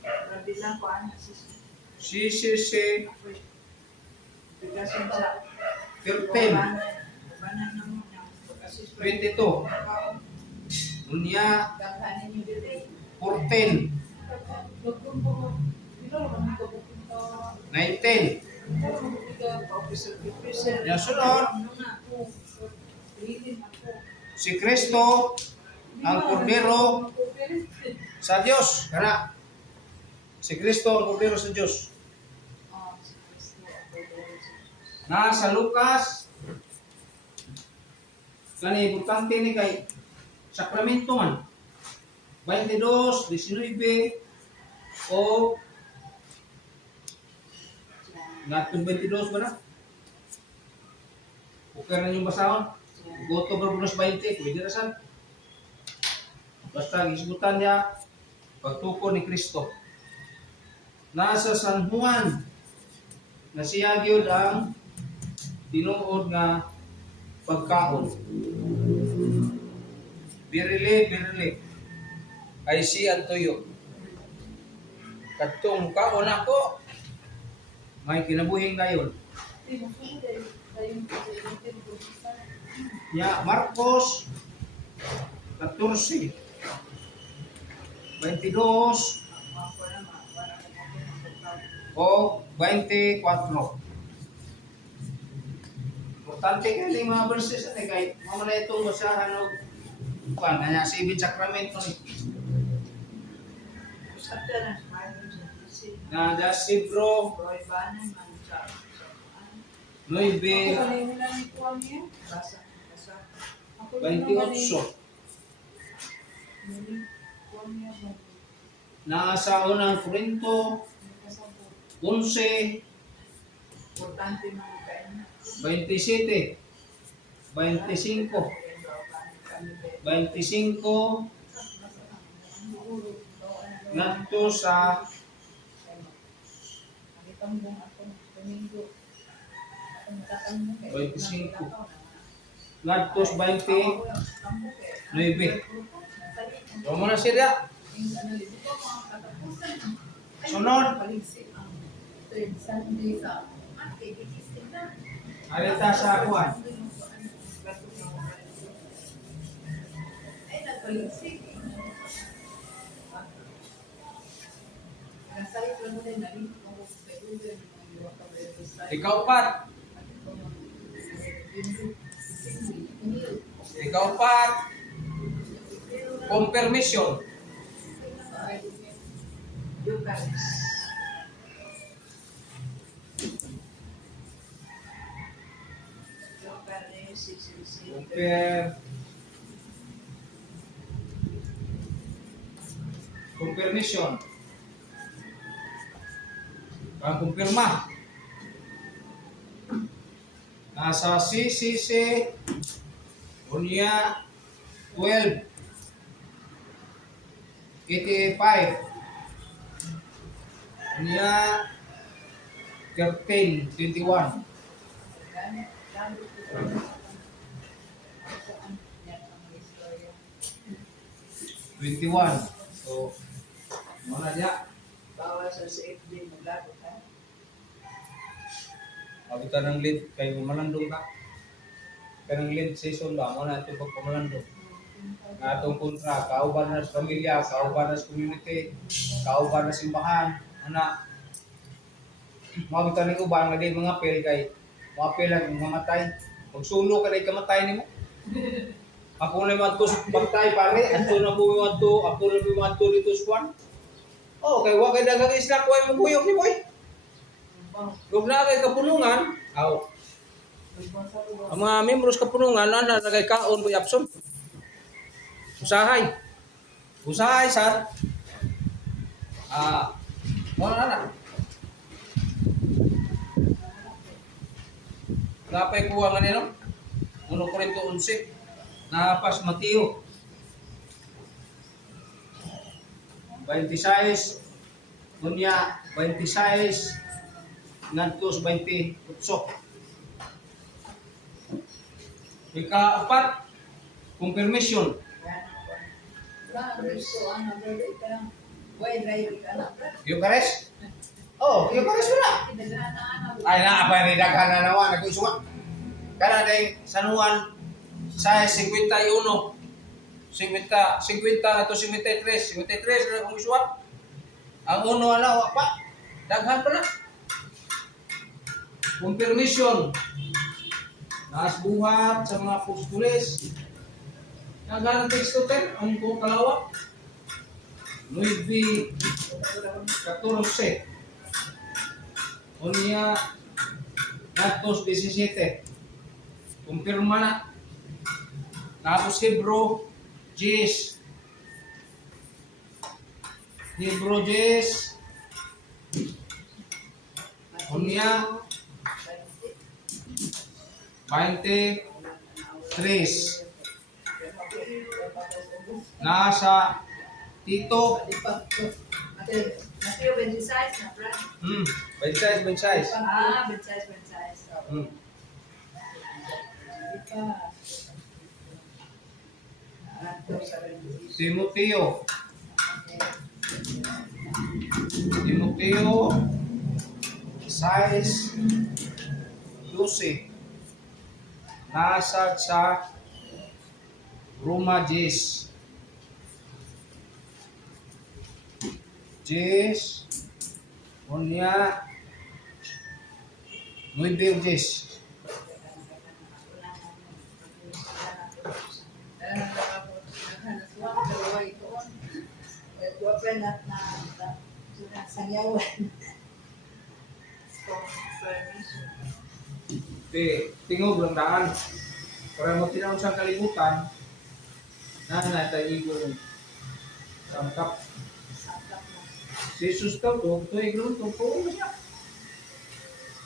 Grabe lang ko ano si CCC Bigasin sa 13 banan na mo na pagkasis 22 unya daghanin niyo dito 14 Doon po, dito naman dito pupunta. 19 Dito naman pupunta. officer officer Ya, sunod. si Kristo ang kordero sa Dios kana si Kristo ang kordero sa Dios na sa Lucas kani importante ni kay sakramento man 22 19 o natong 22 ba na okay na yung basahon goto berbunos 20 pwede na san basta gisgutan niya pagtuko ni Kristo nasa San Juan na siya gyud ang tinuod nga pagkaon. Birili. I see unto you. Katong kaon ako, may kinabuhing gayon. Ya, Marcos 14, 22 o 24. Importante kayo yung mga verses na kay mamala itong basahan o kuwan, kanya sa ibig sakramento ni na das libro 9, 28 na sa unang Korinto 11, Importante mga kain. 27, 25, 25 ngadto sa Domingo. Ang tatanong mo, 25. Ngadtos 20. 9. Huwag mo na siya. Sunod. Alita sa akuan. Ay, nagpaligsik. Nagsalit lang mo din, naging kung sa Google, yung website. Ikaw pat. Ikaw pat. Confirmation. Yung guys. Yung guys, 666. Confirmation. Ang kumpirma. Nasa CCC Unya 12 85 Unya 13 21 21. So, mana dia? Bawal sa CFD, maglagot ha. Abita ng lead kay malandong ka. Kanang lead season ba mo na ito pag pamalandong. Na atong kontra, kauban na sa pamilya, kauban na sa community, kauban na simbahan, ana. Mabita ni uban nga di mga apel kay mga apel ang mamatay. Pag sulo ka na ikamatay nimo. Ako na man to pagtay pare, ato na po man to, ako na po man to dito squad. Oh, kay wa kay dagang isla ko ay maguyok ni boy. Lug na kay kapunungan, aw. Ang mga membros kapunungan na nagay kaon boy abson. Usahay. Usahay sa mo na. Napay kuha nga nino. 1 Korinto 11. Napas Mateo 26 Dunya 26 ngantos 28. Ika-4 confirmation. Eucharist? Oh, Eucharist wala. Ay na apa ni daghan na nawa nag-isuwa. Kana day sanuan sa 51. 50 na to 53 na kung isuwa. Ang uno ala wa pa. Daghan pa na. Confirmation. Naas buhat sa mga apostoles. Nagana teksto ten ang ko kalawa. 9:14. Unya Natos 17. Kumpirma na. Tapos Hebrew 10. Hebrew 10. Unya 23. Nasa Tito. Mateo 26 na Brad. 26. Ah, 26. Timoteo 6:12. Nasag sa Roma 10. 10 unya 9:10. Tingog lang daan. Para mo tinawag sa kalibutan, na tayo igong sangkap. Si Jesus daw to, ito igong to, po siya.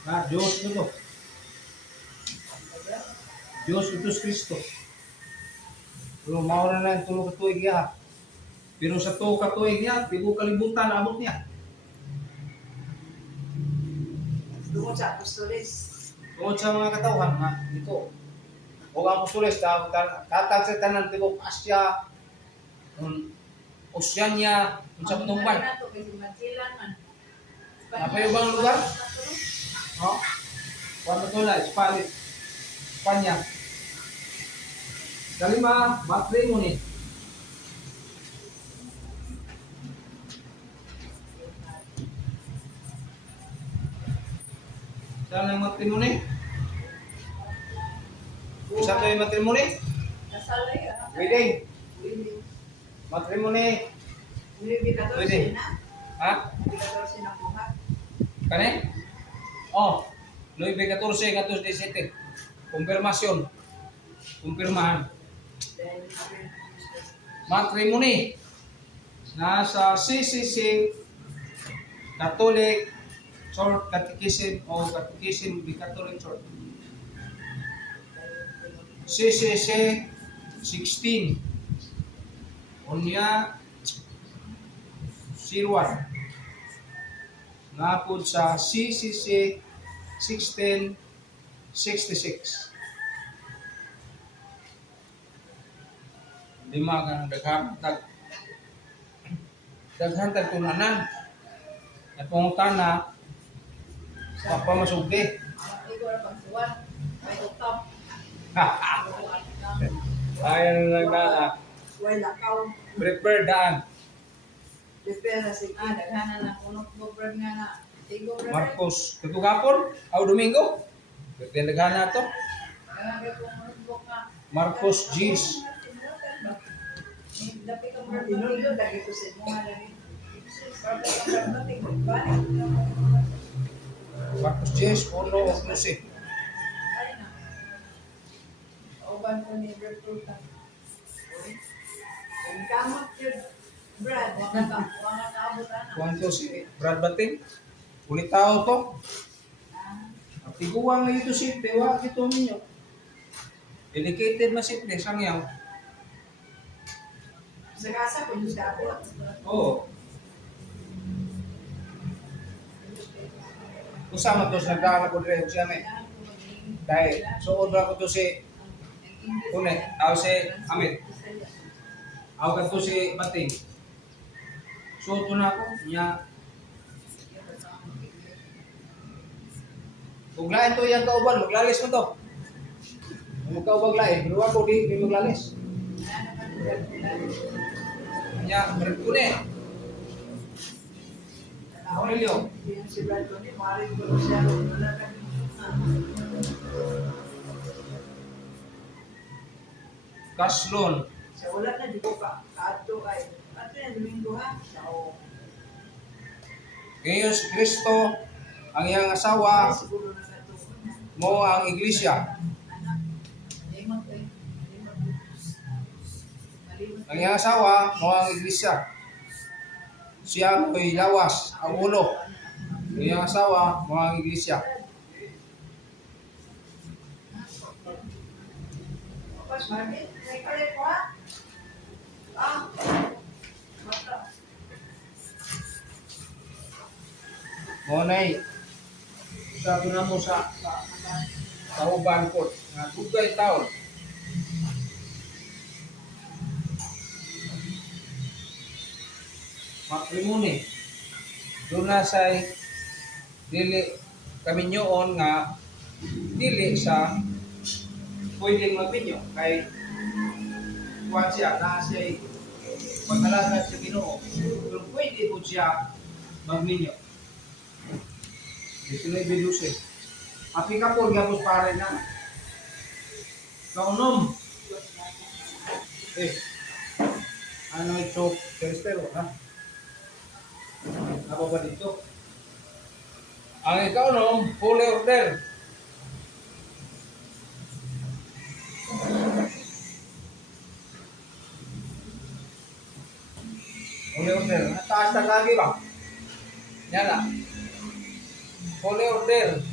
Na, Diyos ko to. Diyos Itus Kristo. Pero mauna na yung tulong katuig niya. Pero sa to katuig niya, tibo kalibutan, abot niya. Tungkol sa apostolis. Tungod sa mga katawhan nga dito. O ang apostoles tatag sa tanan tibok Asya, Oceania, unsa pa tong ban? Na to kasi Mansilan man. Apa yung bang lugar? Ha? Kuwan to la Spanish. Spanya. Kalima, matrimony. Saan ang matrimony? Isa to yung matrimony? Kasalay ah. Wedding. Hindi. Matrimony. Hindi ka to Pwede. na. Ha? Hindi ka to na buhat. Kani? Oh, 9:14 katos 17. Konfirmasyon. Kumpirmahan. Dahil Matrimony. Nasa CCC Catholic Church Catechism o Catechism of the Catholic Church. CCC 16. Unya 01. Napod sa CCC 1666. Lima ka ng daghan tag tunanan. At pangutana papamasugdi. ikaw na pagsuwan. May utap. Ayan lang na Wala kaw. prepare daan. Depende sa daghanan na kunot mo brad nga na. Tigo brad. Marcos, katugapon, aw Domingo. Prepare daghan na to. Kaya ko mo nga. Marcos G's. Dapat ka brad. Tigo lagi ko sa mga lagi. Dapat ka brad. Tigo balik. Marcos G's, 1 o 12. Ay na. Oban ko ni Brad Pruta. Ang kamot yun. Brad, wala kaabot na. 1 to si Brad Bating. Ulit tao to. Ang tiguan nga ito simple, wag ito ninyo. Dedicated na simple, sangyaw. Sa kasa ko yung dapat. Oo. Usama to sa nagdaan ako dire siya may. Dahil suod ra ko to si Kune, aw si Amit. Aw ka to si Bating. Suod ko na ako niya. Uglain to yang kauban, maglalis mo to. Kung kaubag lain, pero ako di maglalis. Niya, Kune. Aurelio. Yung si Brad ko ni, maaaring ko siya. Wala ka Kaslon. Sa wala na, di ko ka. Ato ay. Ato yan, Domingo ha. So, Ngayon si Kristo, ang iyang asawa, siguro na ito. mo ang iglesia. Anak. Limot eh. Limot. Malimot. Ang iyang asawa, mo ang iglesia. Siya mo'y lawas, ang ulo. Ang iyang asawa, mo ang iglesia. Pas, Marvin, may kalit ko ha? Ah. Basta. Mo na'y, sabi na mo sa kauban ko, nga dugay taon. Matrimony. Doon na sa dili kami nyoon nga dili sa pwedeng magminyo kay kuwan siya na siya pagkalagad sa Ginoo pero pwede po siya magminyo. Ito na ibilusin. Api ka po, gapos pare na. Kaunom. Ano ito? Terestero, ha? Apa ba dito? Ang ikaw no, fully order. Fully order. Taas na lagi ba? Yan na. Fully order.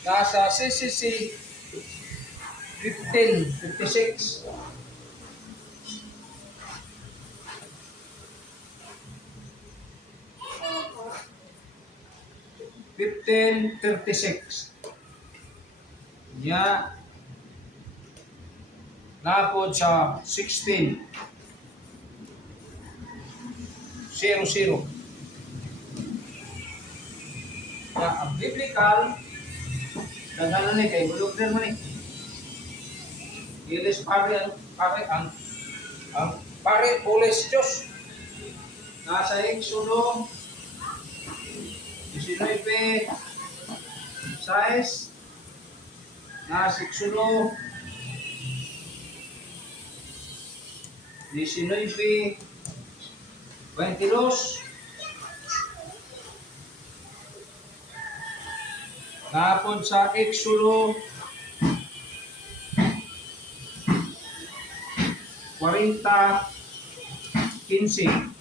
Nasa CCC 1556. 15:36. Nya napod sa 16:00. Ang biblical daghanan ni kay bulog din man ni. Ilis ang pare pulis Diyos. Nasa Exodo 19:6. Nasa Exodo 19:22. Napon sa Exodo 40:15.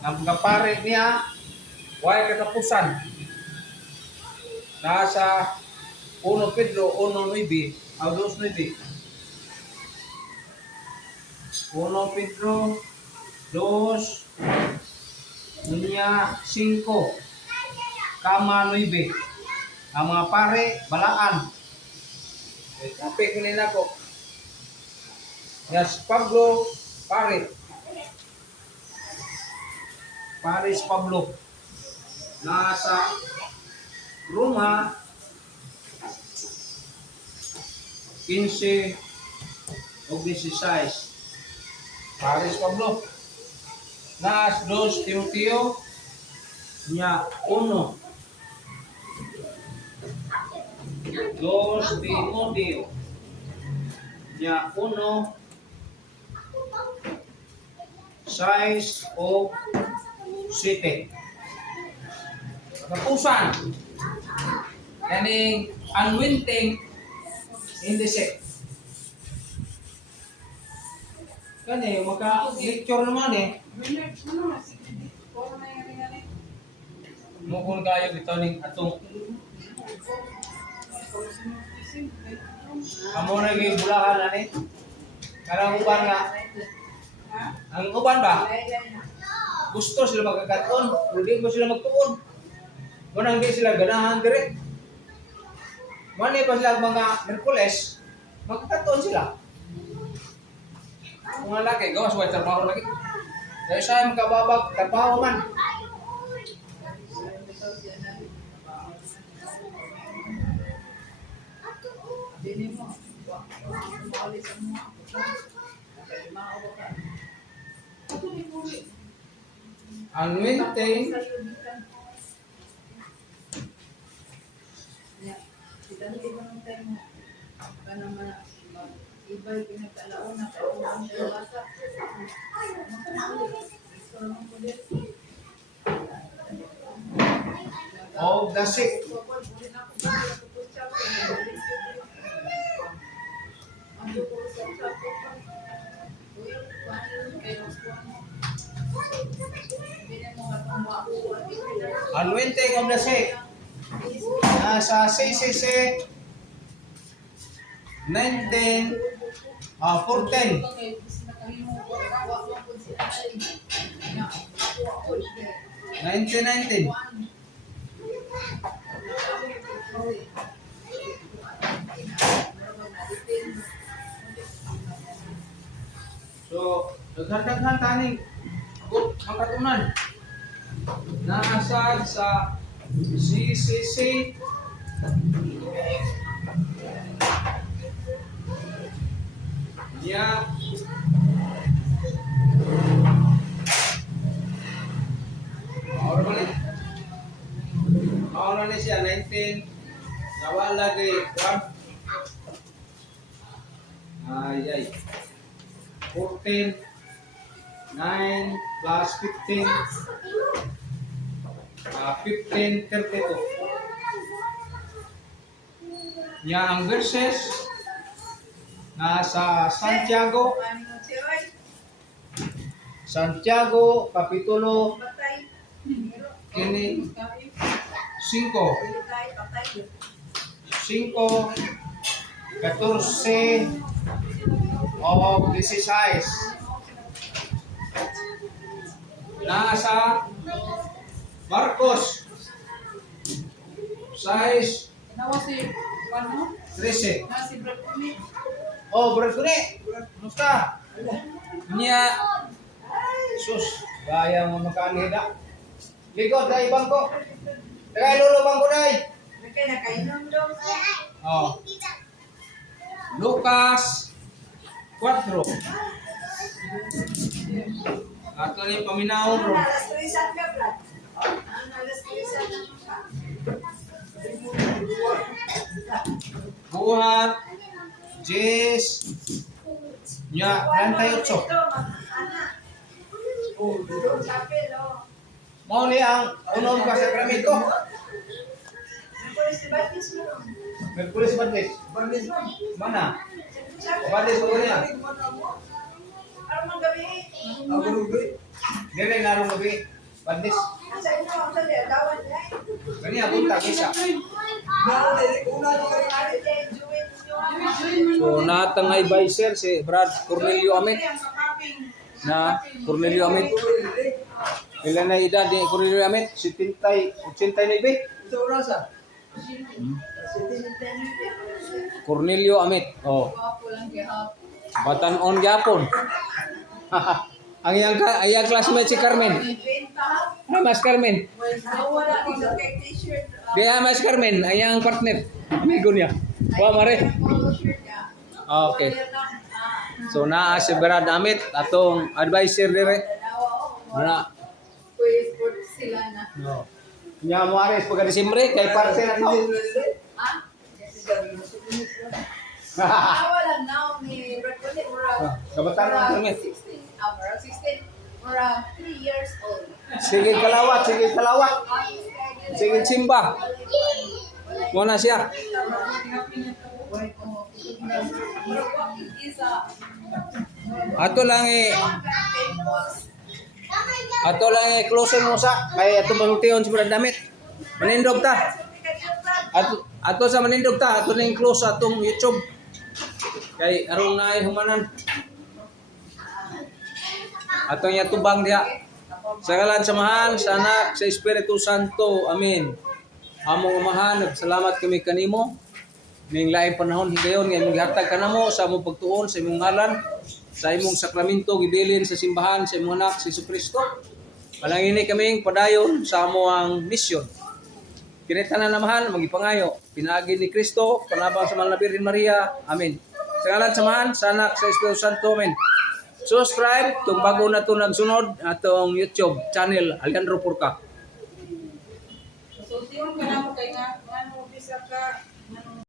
Ang pagkapare niya, way katapusan. Nasa 1 Pedro 1:9 o 2:9. 1 Pedro 2:5 kama 9. Ang mga pare, balaan. Kapit ko nila ko. Yes, Pablo, pare. Paris Pablo. Nasa Roma 15 o 16. Paris Pablo. Nasa 2 Timoteo nya 1. 2 Timoteo nya 1 6 o 7. Kapusan. Kaning unwinting in the sick. Kani maka-lecture naman eh. Mukul kayo dito ning atong amo na gyud bulahan ani. Karang uban nga. Ang uban ba? Gusto sila magkakaton, hindi mo sila magtuon. Kung hindi sila ganahan dire. Mani pa sila mga Merkules, magkakaton sila. Mga laki, gawas way trabaho lagi. Dahil siya magkababag, trabaho man. Dini mo. Maalis ang mga Unwinting iba'y pinagkalaon na kailangan siya bata. of the sick. Unwinting of the sick. Nasa CCC 19 14. 1919. So, daghan-daghan taning makatunan. Naasad sa CCC niya Mauna ni siya 19 nawala kay 14 9 plus 15 15:32. Niya ang verses nasa Santiago kapitulo kini 5 14 o 16. Nasa Marcos Size Nawa si, ano? 13. Na si Brad Kuni. Oh, Brad Kuni. Kumusta? Niya. Sus, gaya mo makanida. Likod na ibang ko. Tagay lolo bang ko dai. Nakainom daw sa Oh. Lucas 4. Ato ni paminaw ro. alas 3 ka, Brad. Alas 3 ka. Buhat. Jis. Nya, 98. Oh, dito chapel, oh. Mao ni ang unom ka sakramento. First baptis mo. Merkulis Badis. Baptis mo. Mana? Chapel. Badis ko niya. Ano mang gabi? Dire nga ro gabi. Badis. Sa inyo, ang tali, dawan ay. Gani ako ta kisa. So natang advisor si Brad Cornelio Amit na Cornelio Amit. Ilan na edad ni Cornelio Amit? 89. Cornelio Amit. Oh, Wapo lang gihap. batan-on gyapon. Ang iyang classmate si Carmen. Benta. Ay, Mas Carmen. Wala din sa kay t-shirt. Dia Mas Carmen, ang iyang partner. Amigo niya. Wa mare. Polo shirt niya. Okay. So naa si Brad Amit atong advisor dire. Mana? Pwede po sila na. No. Nya mo ares pagka Disyembre kay parte na to. Ha? Wala na ni Brad Pitt. Kabataan na kami. 16. Mura 16. Mura 3 years old. Sige kalawat, sige kalawat. Sige simba. Muna siya. Ato lang close mo sa kay ato manultion si Brad Damit. Manindog ta. Ato sa manindog ta, ato ning close atong YouTube. Kay arong naay humanan. Atong yatubang diha. Sa ngalan samahan sa Anak sa Espiritu Santo. Amen. Among Amahan, salamat kami kanimo. Ning laing panahon higayon nga imong gihatag kanamo sa among pagtuon sa imong ngalan, sa imong sakramento gibilin sa simbahan sa imong anak si Jesucristo. Palangini kaming padayon sa among misyon. Kinita na namahan, magipangayo. Pinaagi ni Kristo, panabang sa Mahal na Birhen Maria. Amen. Sa ngalan samahan sa Anak sa Espiritu Santo. Amen. Subscribe kung bago na ito nagsunod atong YouTube channel Alejandro Purka. So, tiyon ka na mo kay nga, ano, bisa ka,